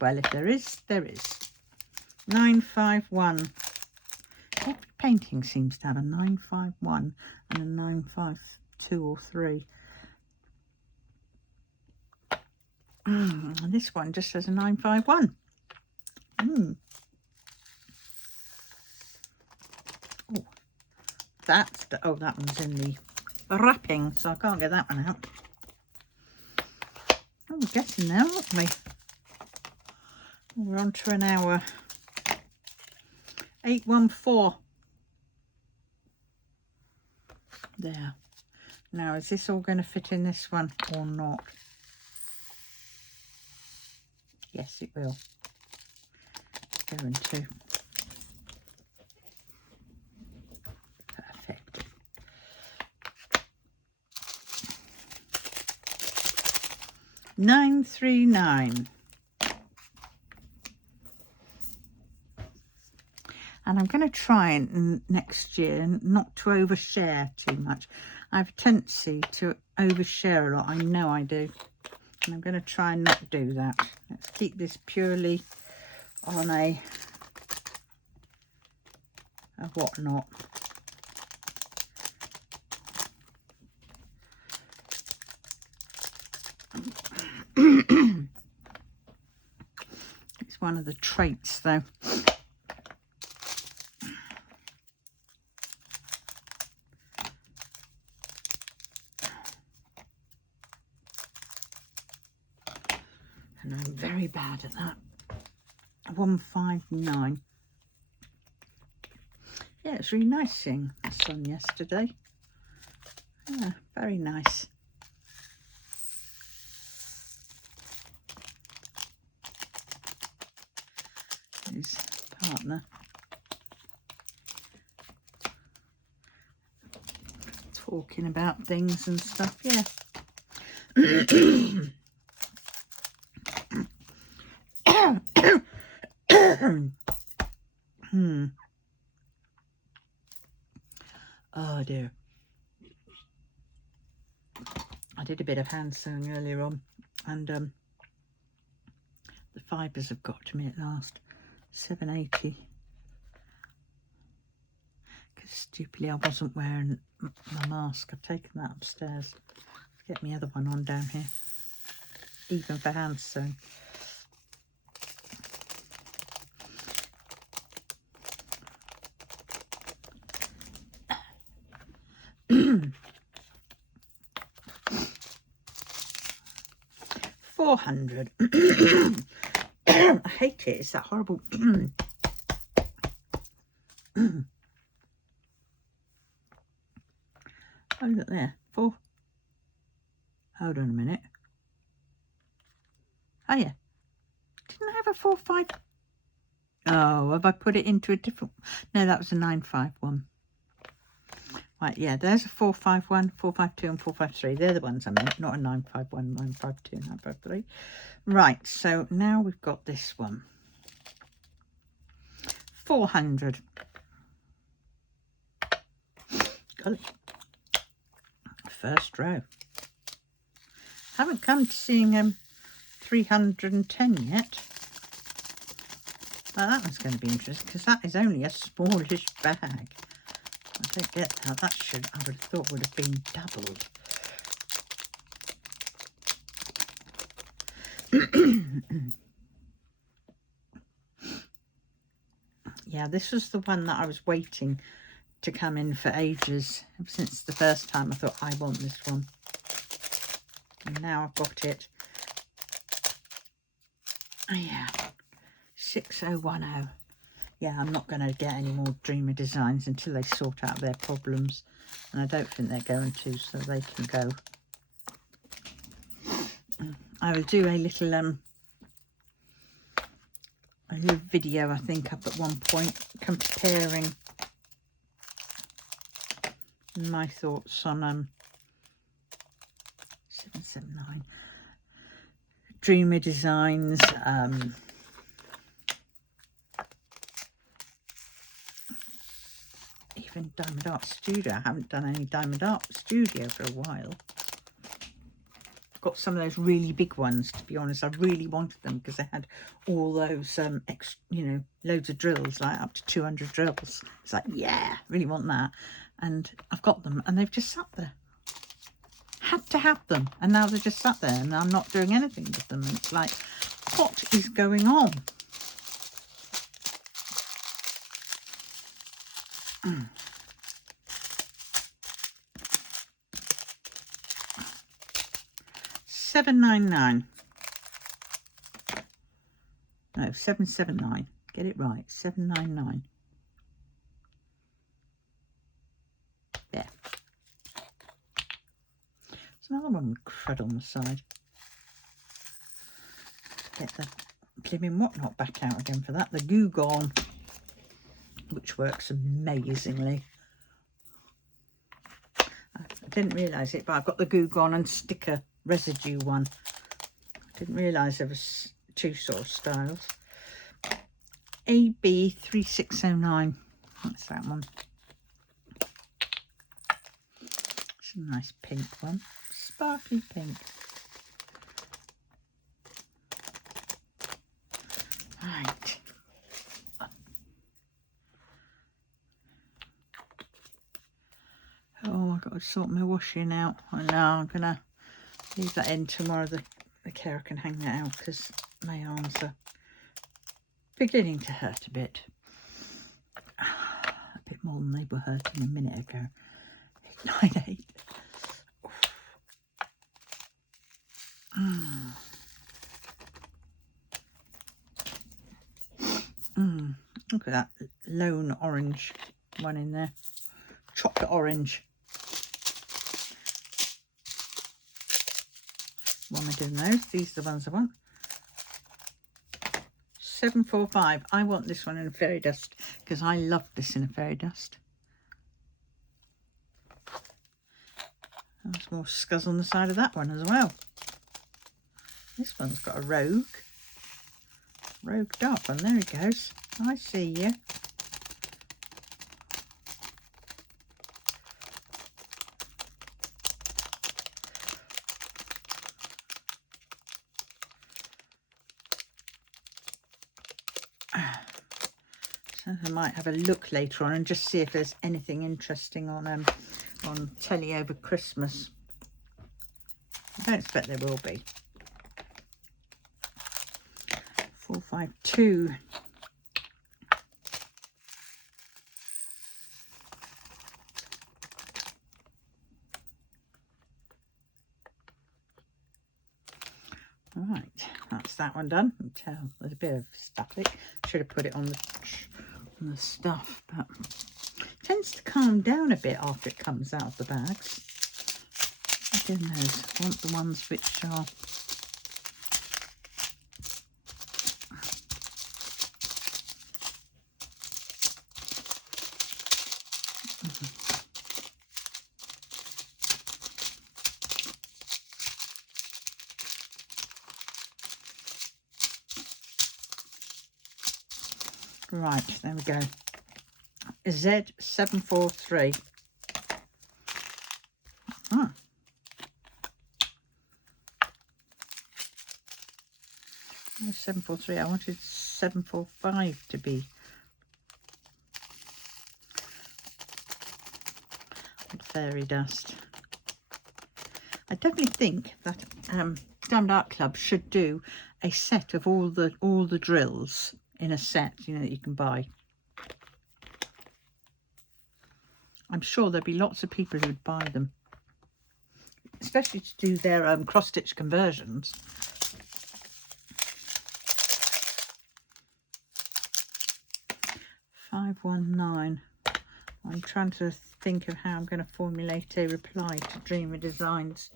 Well, if there is, there is. 951. Every painting seems to have a 951 and a 952 or 3. And this one just says a 951. Oh, that's the, oh, that one's in the wrapping, so I can't get that one out. Oh, we're getting there, aren't we? We're on to an hour. 814. There. Now, is this all going to fit in this one or not? Yes, it will. It's going to. Perfect. $939. And I'm going to try and next year not to overshare too much. I have a tendency to overshare a lot. I know I do. And I'm going to try and not do that. Let's keep this purely on a whatnot. It's one of the traits though. And I'm very bad at that. 159. Yeah, it's really nice seeing the sun yesterday. Yeah, very nice. His partner. Talking about things and stuff, yeah. Oh dear. I did a bit of hand sewing earlier on, and the fibres have got to me at last. 780. Because stupidly I wasn't wearing my mask. I've taken that upstairs. Get my other one on down here. Even for hand sewing. $400. I hate it. It's that horrible. Oh, look there. Hold on a minute. Oh yeah. Didn't I have a 4-5? Oh, have I put it into a different? No, that was a 951. Right, yeah, there's a 451, 452 and 453. They're the ones I meant, not a 951, 952, 953. Right, so now we've got this one. 400. Golly. First row. Haven't come to seeing 310 yet. Well, that one's going to be interesting because that is only a smallish bag. I don't get that. That should, I would have thought, would have been doubled. Yeah, this was the one that I was waiting to come in for ages. Since the first time I thought, I want this one. And now I've got it. Oh, yeah. 6010. Yeah, I'm not going to get any more Dreamer designs until they sort out their problems. And I don't think they're going to, so they can go. I will do a little video, I think, up at one point, comparing my thoughts on 779 Dreamer designs, in Diamond Art Studio. I haven't done any Diamond Art Studio for a while. I've got some of those really big ones, to be honest. I really wanted them because they had all those, you know, loads of drills, like up to 200 drills. It's like, yeah, really want that. And I've got them and they've just sat there. Had to have them, and now they're just sat there and I'm not doing anything with them. And it's like, what is going on? $7.99. No, $7.79. Get it right. $7.99. There. There's another one with crud on the side. Get the blimmin' whatnot back out again for that. The Goo Gone, which works amazingly. I didn't realise it, but I've got the Goo Gone and sticker residue one. Didn't realise there was two sort of styles. AB 3609. That's that one. It's a nice pink one. Sparkly pink. Right. Oh, I've got to sort my washing out. I know, I'm going to leave that in tomorrow. The carer can hang that out because my arms are beginning to hurt a bit. A bit more than they were hurting a minute ago. 898. Look at that lone orange one in there. Chocolate orange. What am I doing those? These are the ones I want. 745. I want this one in a fairy dust because I love this in a fairy dust. There's more scuzz on the side of that one as well. This one's got a rogue dark one. There he goes. I see you. So I might have a look later on and just see if there's anything interesting on telly over Christmas. I don't expect there will be. 452. Right, that's that one done. You can tell there's a bit of static. Should have put it on the stuff, but it tends to calm down a bit after it comes out of the bags. Again, those I want the ones which are right, there we go. Z743. Oh. 743. I wanted 745 to be. Fairy dust. I definitely think that Diamond Art Club should do a set of all the drills in a set, you know, that you can buy. I'm sure there'd be lots of people who would buy them, especially to do their cross-stitch conversions. $519. I'm trying to think of how I'm going to formulate a reply to Dreamer Designs.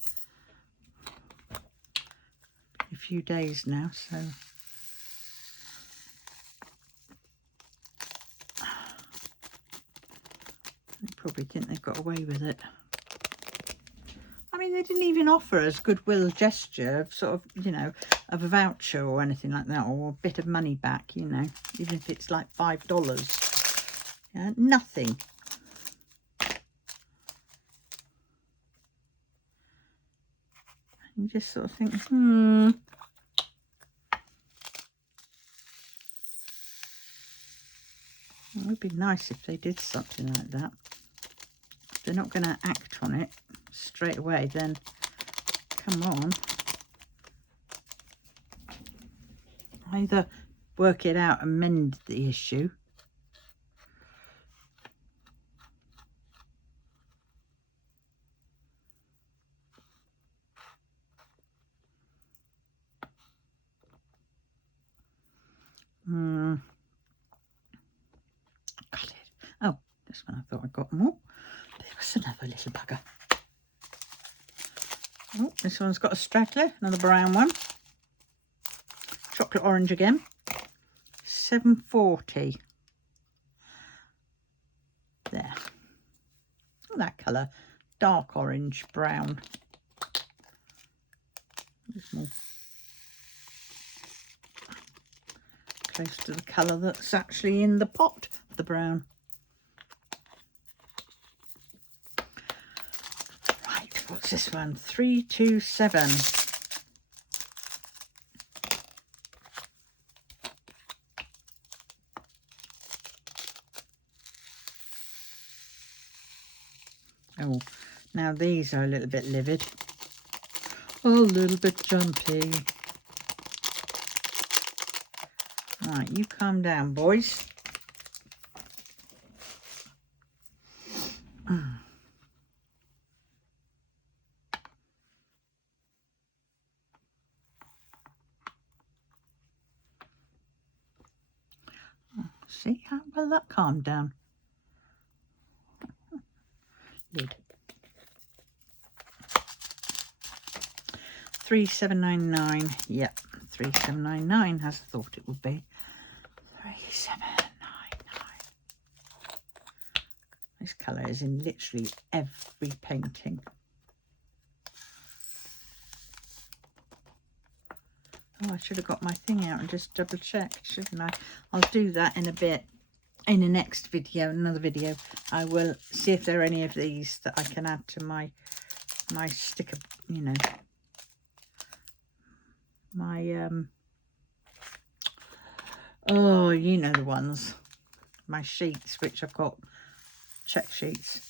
A few days now, so they probably think they've got away with it. I mean, they didn't even offer us goodwill gesture of sort of, you know, of a voucher or anything like that, or a bit of money back, you know, even if it's like $5. Yeah, nothing. You just sort of think, it would be nice if they did something like that. If they're not going to act on it straight away, then come on. Either work it out and mend the issue. Got it. Oh, this one I thought I got more. There was another little bugger. Oh, this one's got a straggler, another brown one. Chocolate orange again. 740. There. Oh, that colour. Dark orange, brown. There's more. Close to the colour that's actually in the pot, the brown. Right, what's this one? 327. Oh, now these are a little bit livid. A little bit jumpy. Right, you calm down, boys. See how well that calmed down. Lid. 3799. Yep, 3799 as I thought it would be. 3799. This colour is in literally every painting. Oh, I should have got my thing out and just double check, shouldn't I? I'll do that in a bit. In the next video, another video, I will see if there are any of these that I can add to my sticker, you know, my oh, you know the ones, my sheets, which I've got check sheets.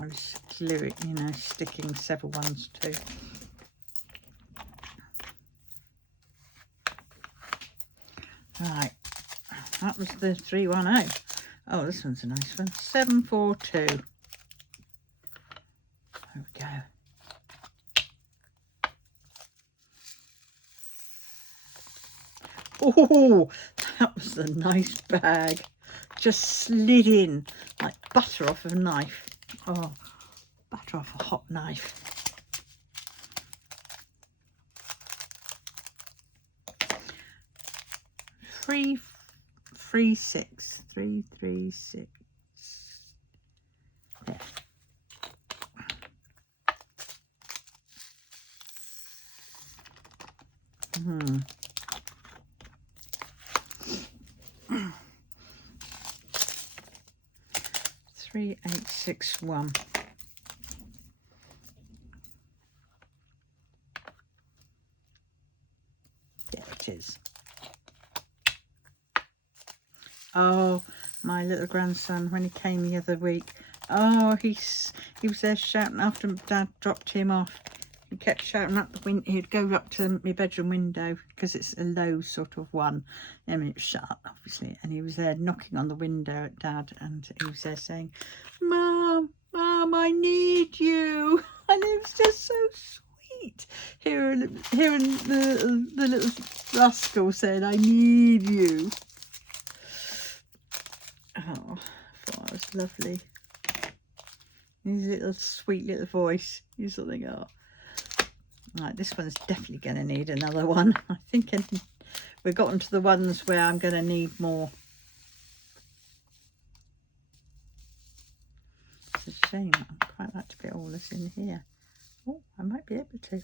I was gluing, you know, sticking several ones to. Right, that was the 310. Oh, this one's a nice one. 742. There we go. Oh, that was a nice bag. Just slid in like butter off of a knife. Oh, butter off a hot knife. Three, 336. There. Hmm. 3861. There it is. Oh, my little grandson, when he came the other week, oh, he was there shouting after Dad dropped him off. He kept shouting up the window. He'd go up to my bedroom window because it's a low sort of one. I mean, it's shut, obviously. And he was there knocking on the window at Dad, and he was there saying, "Mum, Mum, I need you." And it was just so sweet hearing the little rascal saying, "I need you." Oh, I thought it was lovely. His little sweet little voice. You sort of think, oh. Right, this one's definitely going to need another one. I think we've gotten to the ones where I'm going to need more. It's a shame. I'd quite like to get all this in here. Oh, I might be able to.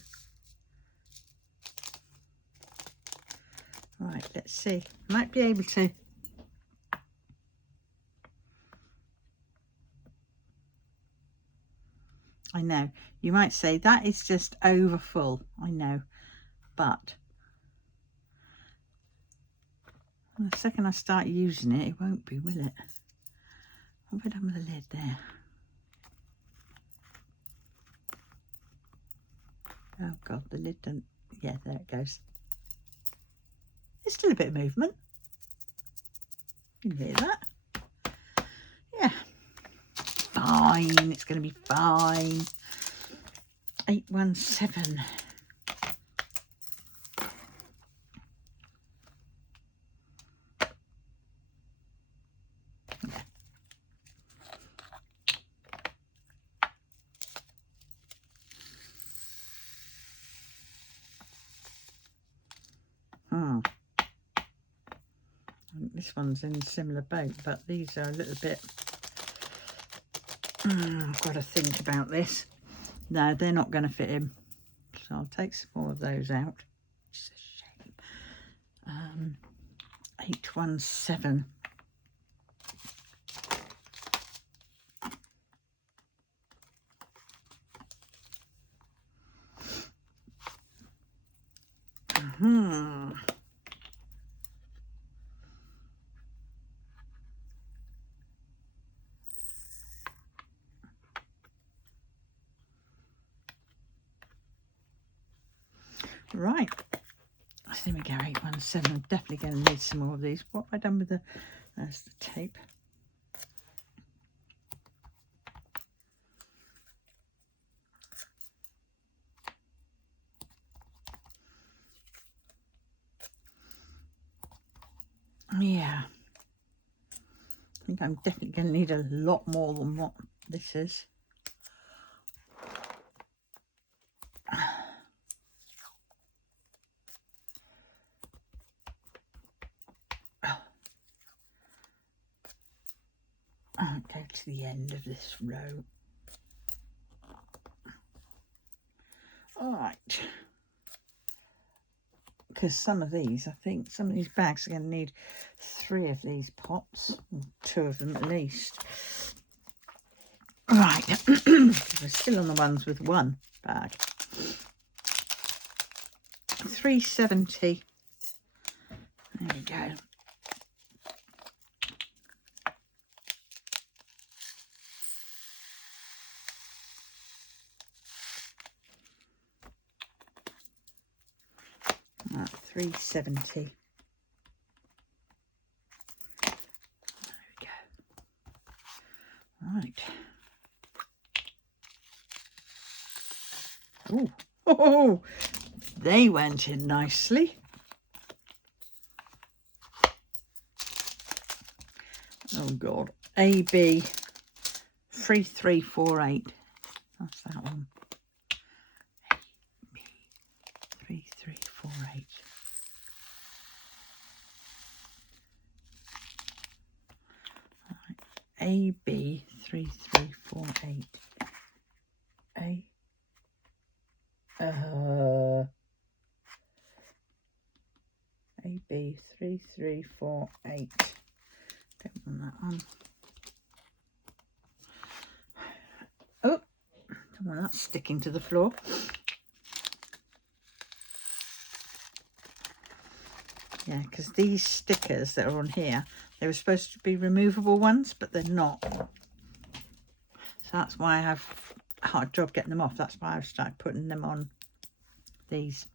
Right, let's see. Might be able to. I know. You might say that is just over full. I know. But the second I start using it, it won't be, will it? What have I done with the lid there? Oh God, the lid don't... Yeah, there it goes. There's still a bit of movement. You can hear that? Yeah. Fine. It's going to be fine. 817. This one's in a similar boat, but these are a little bit... I've got to think about this. No, they're not going to fit him. So I'll take some more of those out. It's a shame. 817. Right, there we go, 817. I'm definitely going to need some more of these. What have I done with the... There's the tape. Yeah. I think I'm definitely going to need a lot more than what this is. I'll go to the end of this row. All right. Because some of these, I think, some of these bags are going to need 3 of these pots, or 2 of them at least. Right, we're still on the ones with 1 bag. 370. There we go. Right, 370. There we go. Right. Oh, they went in nicely. Oh God. AB 3348. That's that one. AB 3348. Right. AB 3348. AB 3348. Don't want that one. Oh, don't want that sticking to the floor. Yeah, because these stickers that are on here, they were supposed to be removable ones, but they're not. So that's why I have a hard job getting them off. That's why I've started putting them on these.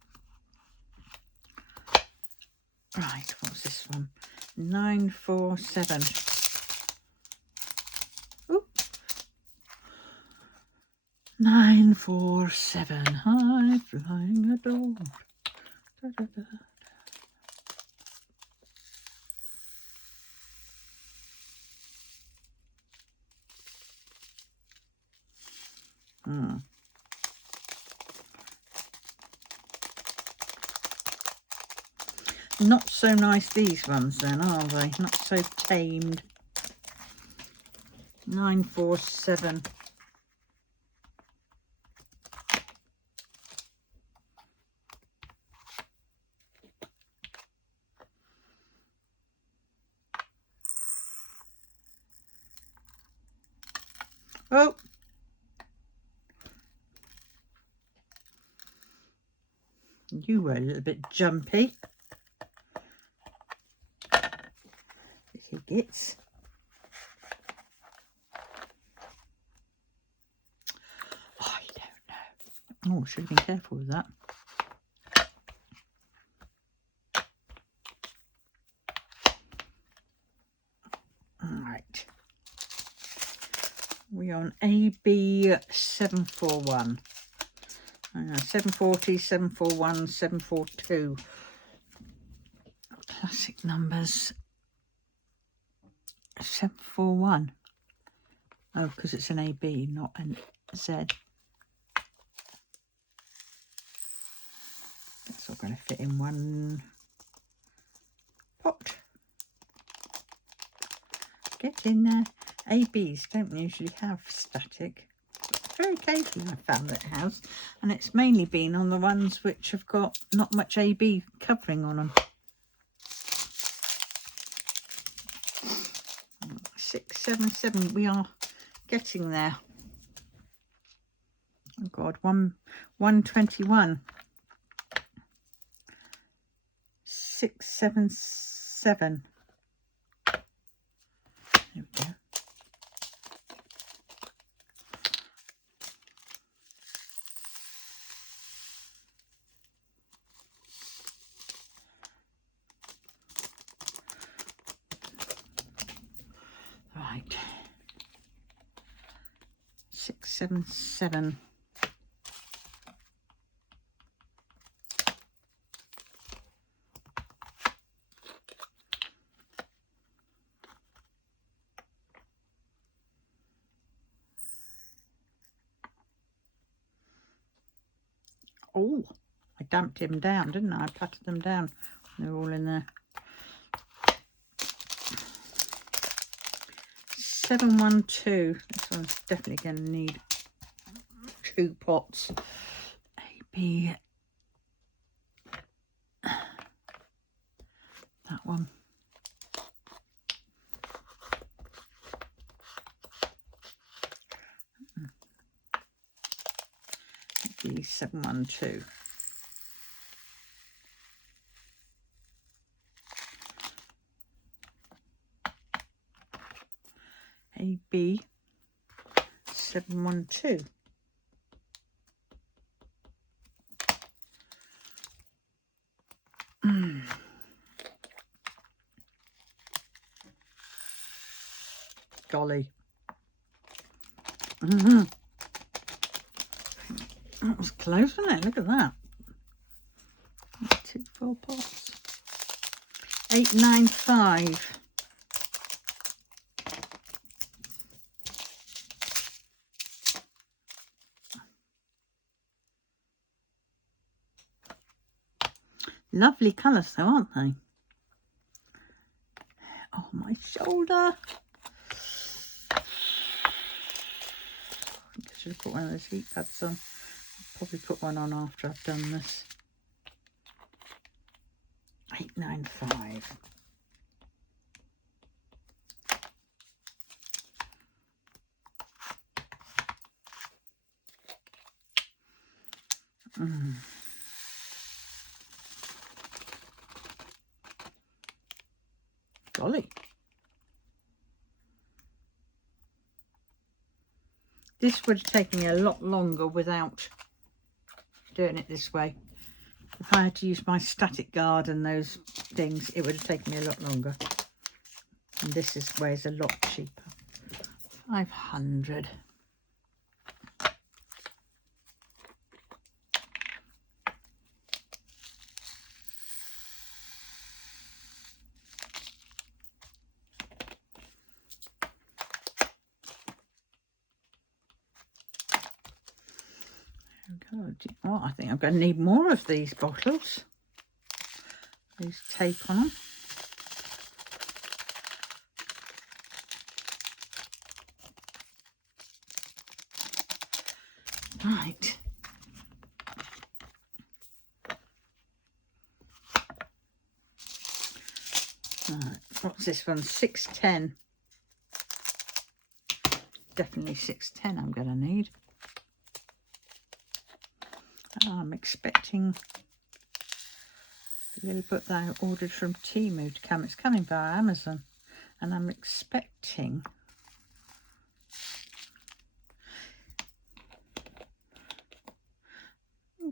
Right, what's this one? 947. Ooh. 947. High flying adore. Da, da, da. Not so nice these ones then, are they? Not so tamed. 947. Oh, You were a little bit jumpy. He gets. I don't know. Oh, should have been careful with that. Right. We're on AB 741. 740, 741, 742. Classic numbers. 741. Oh, because it's an AB, not an Z. It's all going to fit in one pot. Get in there. ABs don't usually have static. Very occasionally I found that it has, and it's mainly been on the ones which have got not much AB covering on them. 677, we are getting there. Oh God, 121. 677. There we go. Right. 677. Oh, I damped him down, didn't I? I patted them down. They're all in there. 712. This one's definitely going to need 2 pots. AB. That one. AB 712. AB 712. Golly. That was close, wasn't it? Look at that. 2 full pots. 895. Lovely colours though, aren't they? Oh, my shoulder. I should have put one of those heat pads on. I'll probably put one on after I've done this. 895. Golly. This would have taken me a lot longer without doing it this way. If I had to use my static guard and those things, it would have taken me a lot longer. And this way is a lot cheaper. 500. Oh, I think I'm going to need more of these bottles. These tape on them. Right. What's this one? 610. Definitely 610 I'm going to need. I'm expecting The little book that I ordered from Temu to come. It's coming via Amazon, and I'm expecting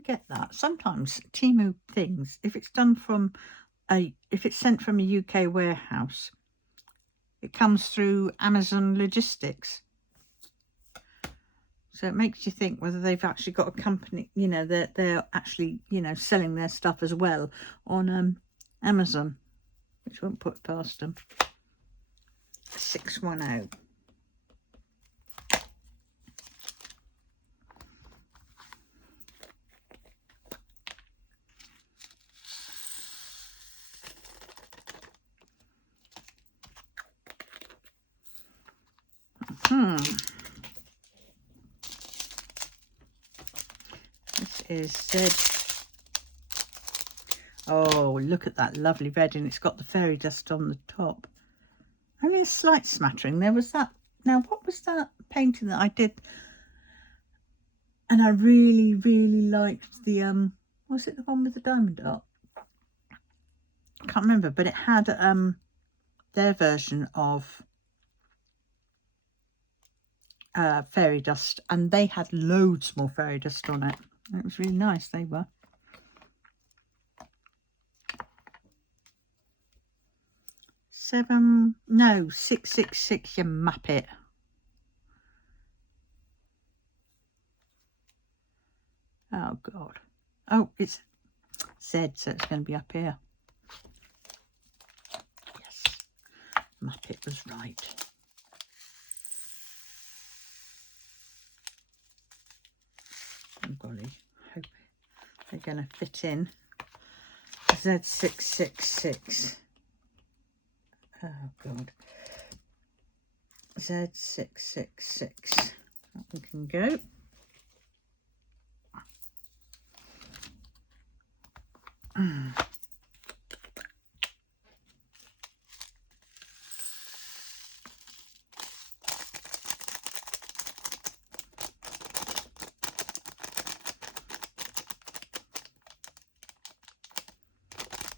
get that. Sometimes Temu things, if it's done from if it's sent from a UK warehouse, it comes through Amazon logistics. So it makes you think whether they've actually got a company, you know, they're actually, you know, selling their stuff as well on Amazon, which won't put past them. 610. This is Z. Oh, look at that lovely red, and it's got the fairy dust on the top. Only a slight smattering. There was that. Now, what was that painting that I did? And I really, really liked the was it the one with the diamond art? I can't remember, but it had their version of fairy dust, and they had loads more fairy dust on it. It was really nice. They were. No, 666, you muppet. Oh God. Oh, it's Z, so it's going to be up here. Yes, muppet was right. Oh golly, hope they're going to fit in. Z666. Oh God. Z666. That one can go.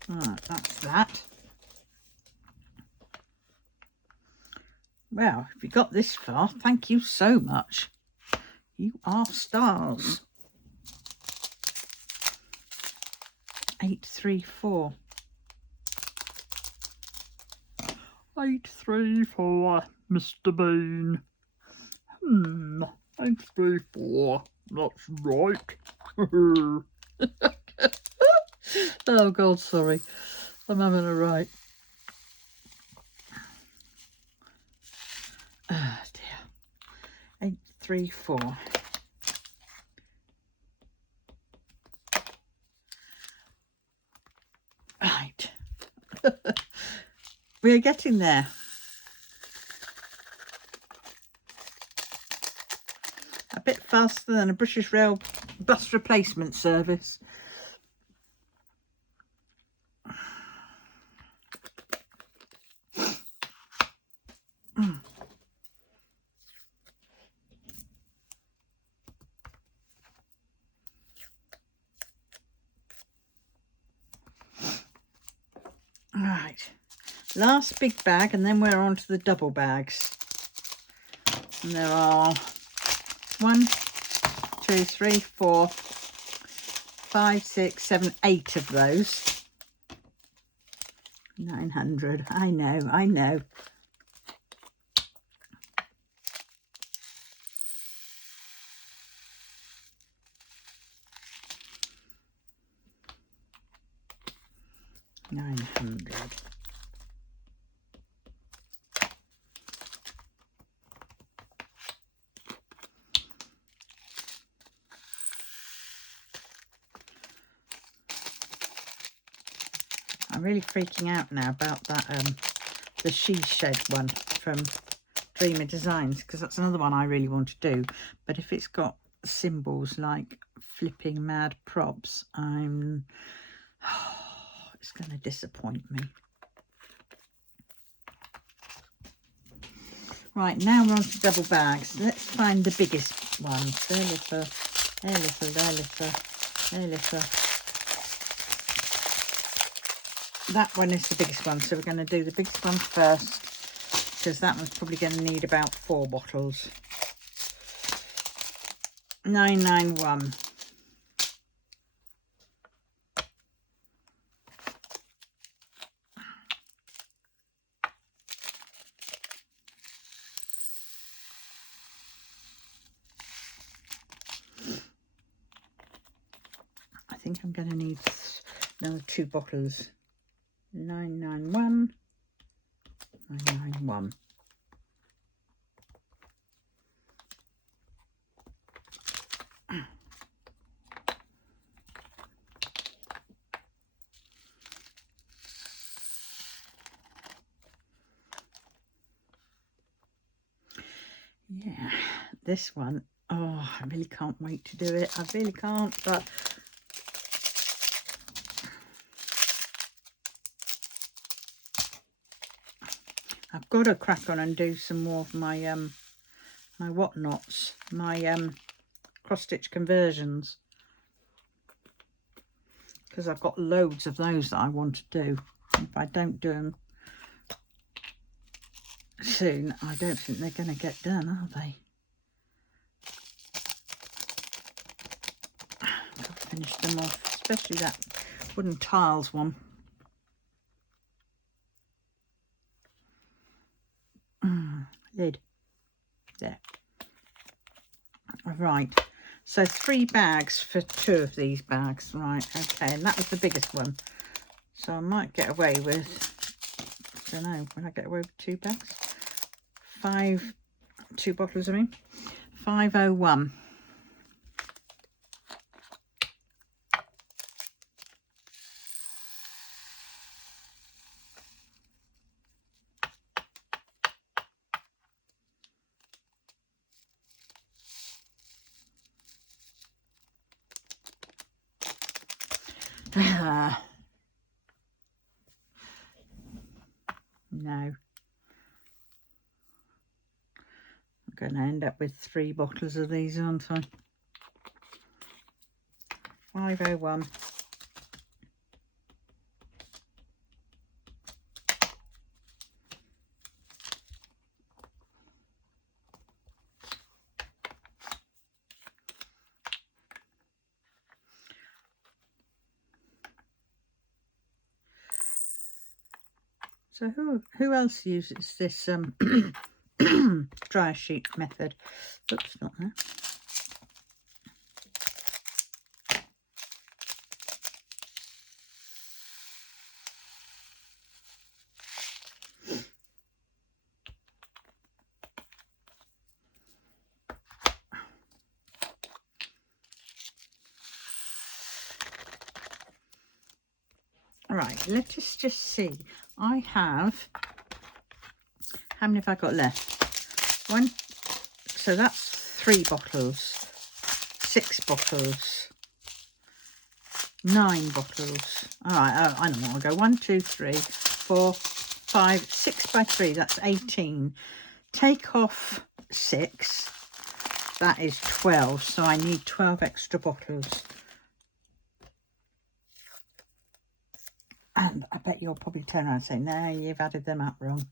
Right, that's that. Well, if you got this far, thank you so much. You are stars. 834. 834, Mr. Bean. 834. That's right. Oh God, sorry. I'm having a right. Oh dear. 834. Right. We're getting there. A bit faster than a British Rail bus replacement service. Right, last big bag, and then we're on to the double bags. And there are 1, 2, 3, 4, 5, 6, 7, 8 of those. 900. I know, I know. $900. I'm really freaking out now about that the she shed one from Dreamer Designs, because that's another one I really want to do. But if it's got symbols like flipping mad props, it's going to disappoint me. Right, now we're on to double bags. Let's find the biggest ones. They're little, they're little, they're little, they're little. that one is the biggest one, so we're going to do the biggest one first, because that one's probably going to need about 4 bottles. 991. I think I'm going to need another 2 bottles. 991. 991. Yeah, this one, oh, I really can't wait to do it. I really can't, but I've got to crack on and do some more of my my whatnots, my cross-stitch conversions, because I've got loads of those that I want to do. If I don't do them soon, I don't think they're going to get done, are they? I've got to finish them off, especially that wooden tiles one. Lid. There. Right. So 3 bags for 2 of these bags. Right. Okay. And that was the biggest one. So I might get away with, I don't know, will I get away with 2 bags? 2 bottles, I mean. 501. No. I'm going to end up with 3 bottles of these, aren't I? 501. So who else uses this dry sheet method? Oops, not there. Right, let's just see. I have, how many have I got left? 1, so that's 3 bottles, 6 bottles, 9 bottles. All right, I know what I'll go. 1, 2, 3, 4, 5, 6 by 3, that's 18. Take off 6, that is 12, so I need 12 extra bottles. And I bet you'll probably turn around and say, no, you've added them up wrong.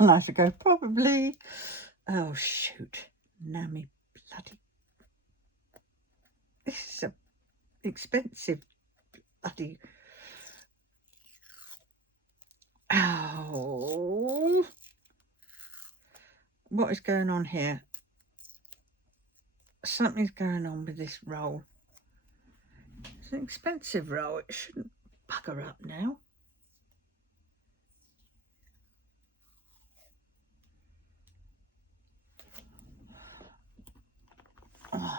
And I should go, probably. Oh, shoot. Now me bloody... This is a expensive bloody... Oh. What is going on here? Something's going on with this roll. It's an expensive roll. It shouldn't bugger up now. Oh.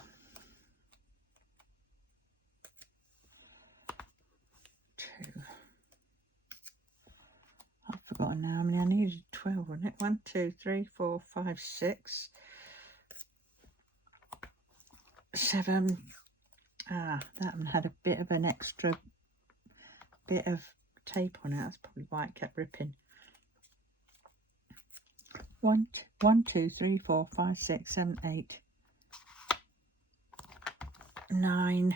2. I've forgotten now how many I needed. 12, wasn't it? 1, 2, 3, 4, 5, 6, 7. That one had a bit of an extra bit of tape on it. That's probably why it kept ripping. 1, 2, 3, 4, 5, 6, 7, 8, 9.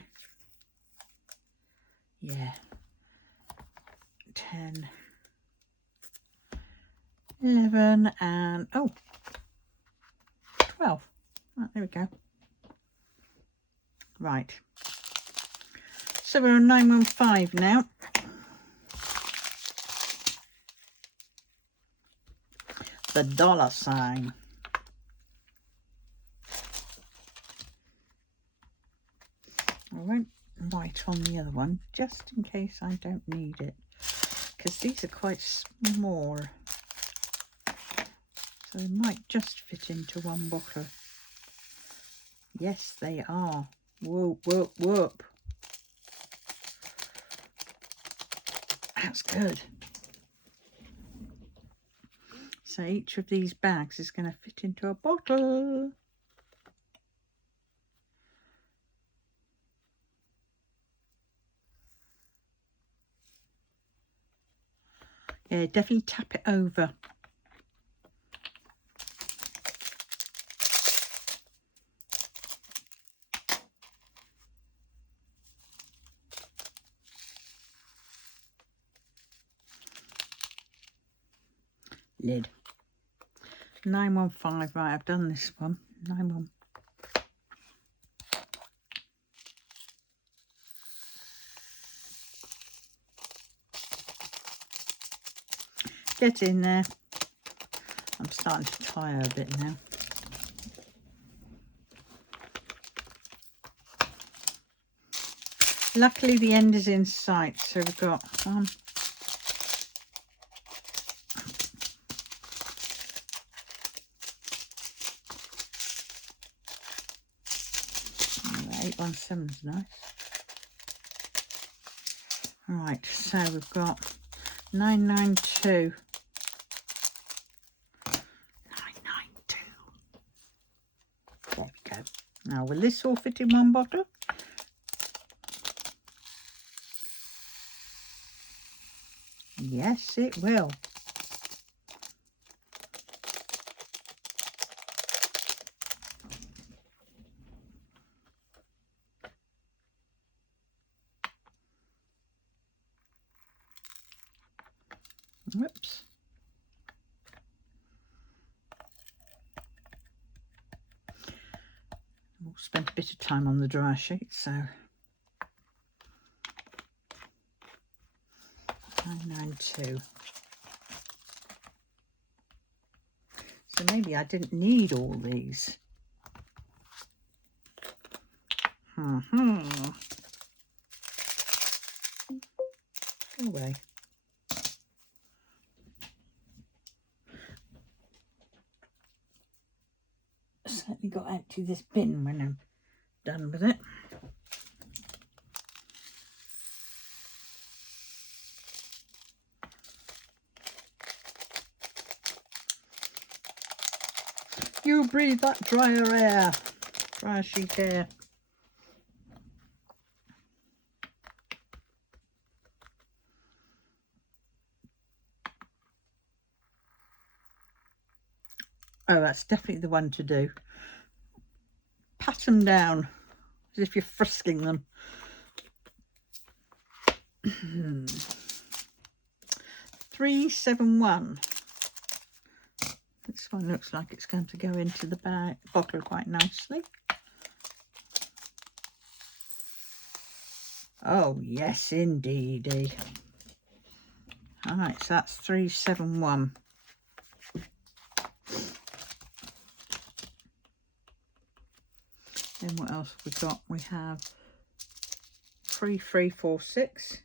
Yeah. 10, 11 and 12. Right, there we go. Right. So we're on 915 now. The dollar sign. I won't write on the other one just in case I don't need it, because these are quite small, so they might just fit into one bottle. Yes, they are. Whoop, whoop, whoop. That's good. So each of these bags is going to fit into a bottle. Yeah, definitely tap it over. Lid. 915. Right, I've done this one. 91. Get in there. I'm starting to tire a bit now. Luckily the end is in sight, so we've got 1, 817 is nice. Right, so we've got 992. 992. There we go. Now, will this all fit in one bottle? Yes, it will. Whoops. We'll spend a bit of time on the dry sheet, so 992. So maybe I didn't need all these. Go away. Certainly got to empty this bin when I'm done with it. You breathe that drier air, dryer sheet air. Oh, that's definitely the one to do. Pat them down as if you're frisking them. 371. This one looks like it's going to go into the bottle quite nicely. Oh, yes, indeedy. All right, so that's 371. Then what else have we got? We have 3346.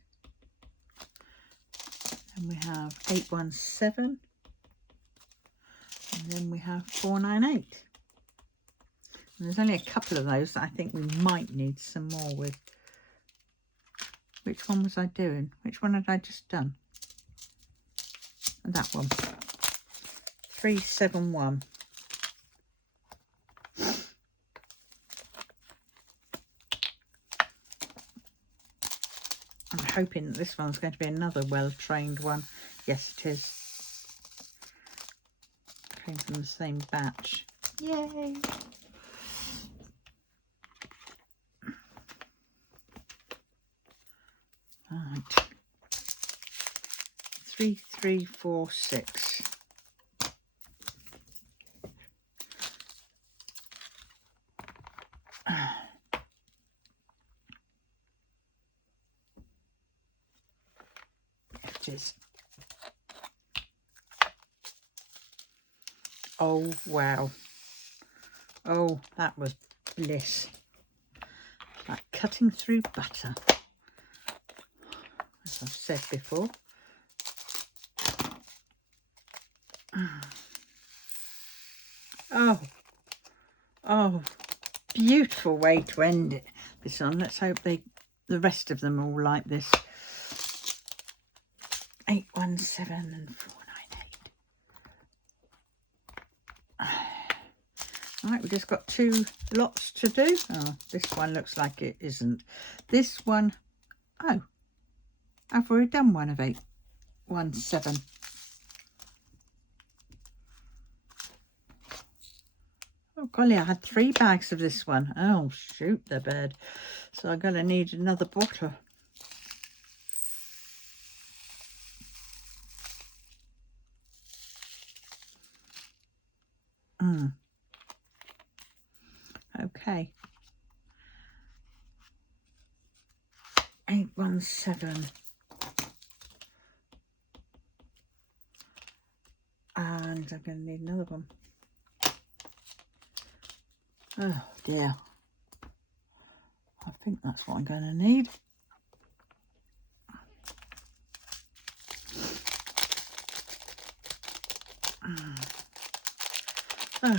And we have 817. And then we have 498. And there's only a couple of those that I think we might need some more with. Which one was I doing? Which one had I just done? That one. 371. I'm hoping that this one's going to be another well-trained one. Yes, it is. Came from the same batch. Yay! Right. 3, 3, 4, 6. It is. Oh wow. Oh, that was bliss. Like cutting through butter, as I've said before. Oh, beautiful way to end it. This one. Let's hope the rest of them all like this. 817 and 498. Right, we've just got 2 lots to do. Oh, this one looks like it isn't. This one, oh, I've already done one of 817. Oh golly, I had 3 bags of this one. Oh shoot the bed. So I'm going to need another bottle. Okay. 817. And I'm going to need another one. Oh dear. I think that's what I'm going to need. Oh,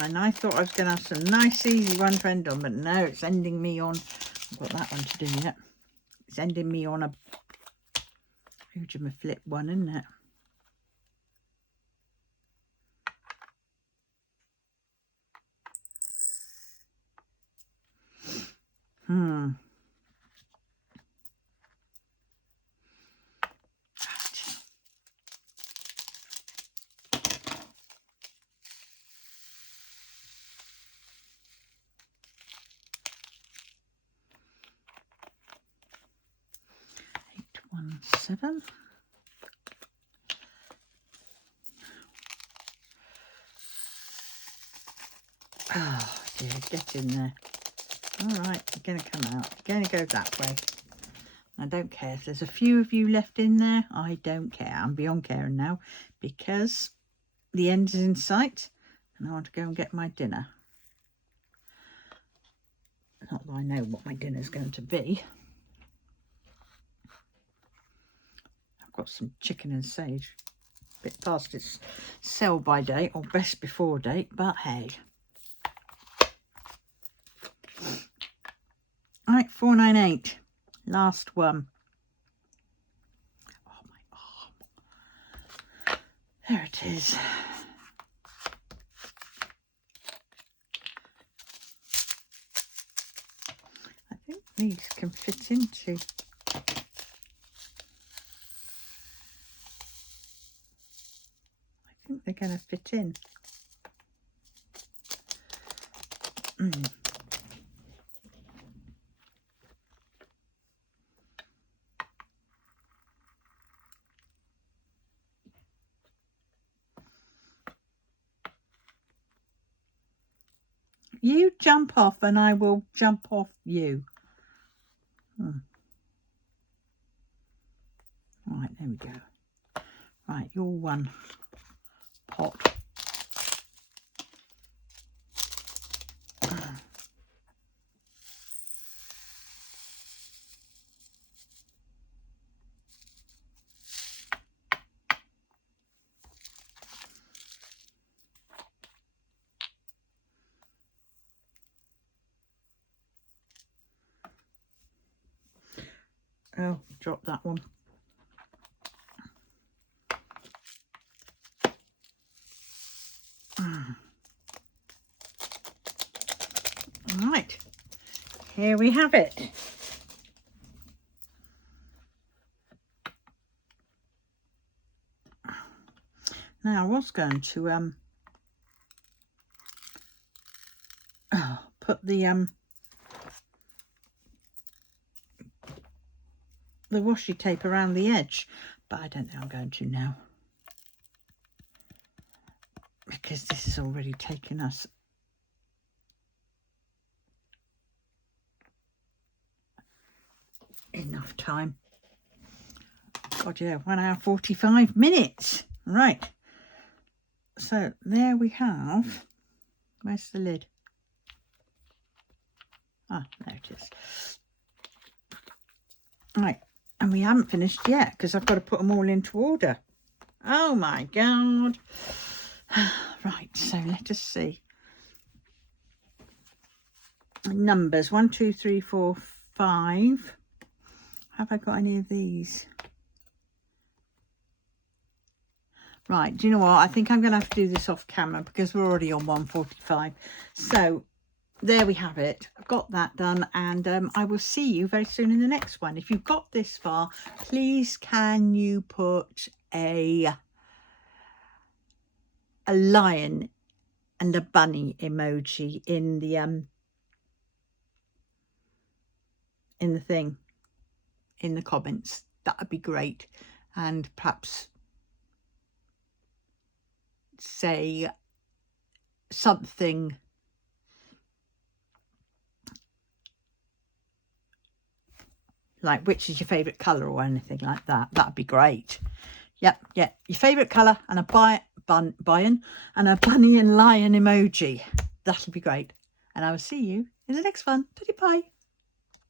and I thought I was going to have some nice easy one to end on, but no, it's ending me on, I've got that one to do yet. It's ending me on a flip one, isn't it? Right. 817. Oh dear, get in there. All right, you're going to come out. You're going to go that way. I don't care if there's a few of you left in there. I don't care. I'm beyond caring now because the end is in sight and I want to go and get my dinner. Not that I know what my dinner is going to be. I've got some chicken and sage. A bit past its sell by date or best before date, but hey. Right, 498. Last one. Oh my arm. There it is. I think these can fit into. I think they're going to fit in. You jump off and I will jump off you. Right, there we go. Right, you're one pot. Oh, drop that one. Right, here we have it. Now I was going to put the washi tape around the edge, but I don't think I'm going to now, because this has already taken us enough time. God, yeah, 1 hour 45 minutes. Right. So there we have. Where's the lid? Ah, there it is. Right. And we haven't finished yet because I've got to put them all into order. Oh my God. Right. So let us see. Numbers 1, 2, 3, 4, 5. Have I got any of these? Right, do you know what? I think I'm going to have to do this off camera because we're already on 1:45. So there we have it. I've got that done, and I will see you very soon in the next one. If you've got this far, please can you put a lion and a bunny emoji in the thing, in the comments. That would be great. And perhaps say something like which is your favourite colour or anything like that. That'd be great. Yep, yeah. Your favourite colour and a bunny and lion emoji. That'll be great. And I will see you in the next one. Bye.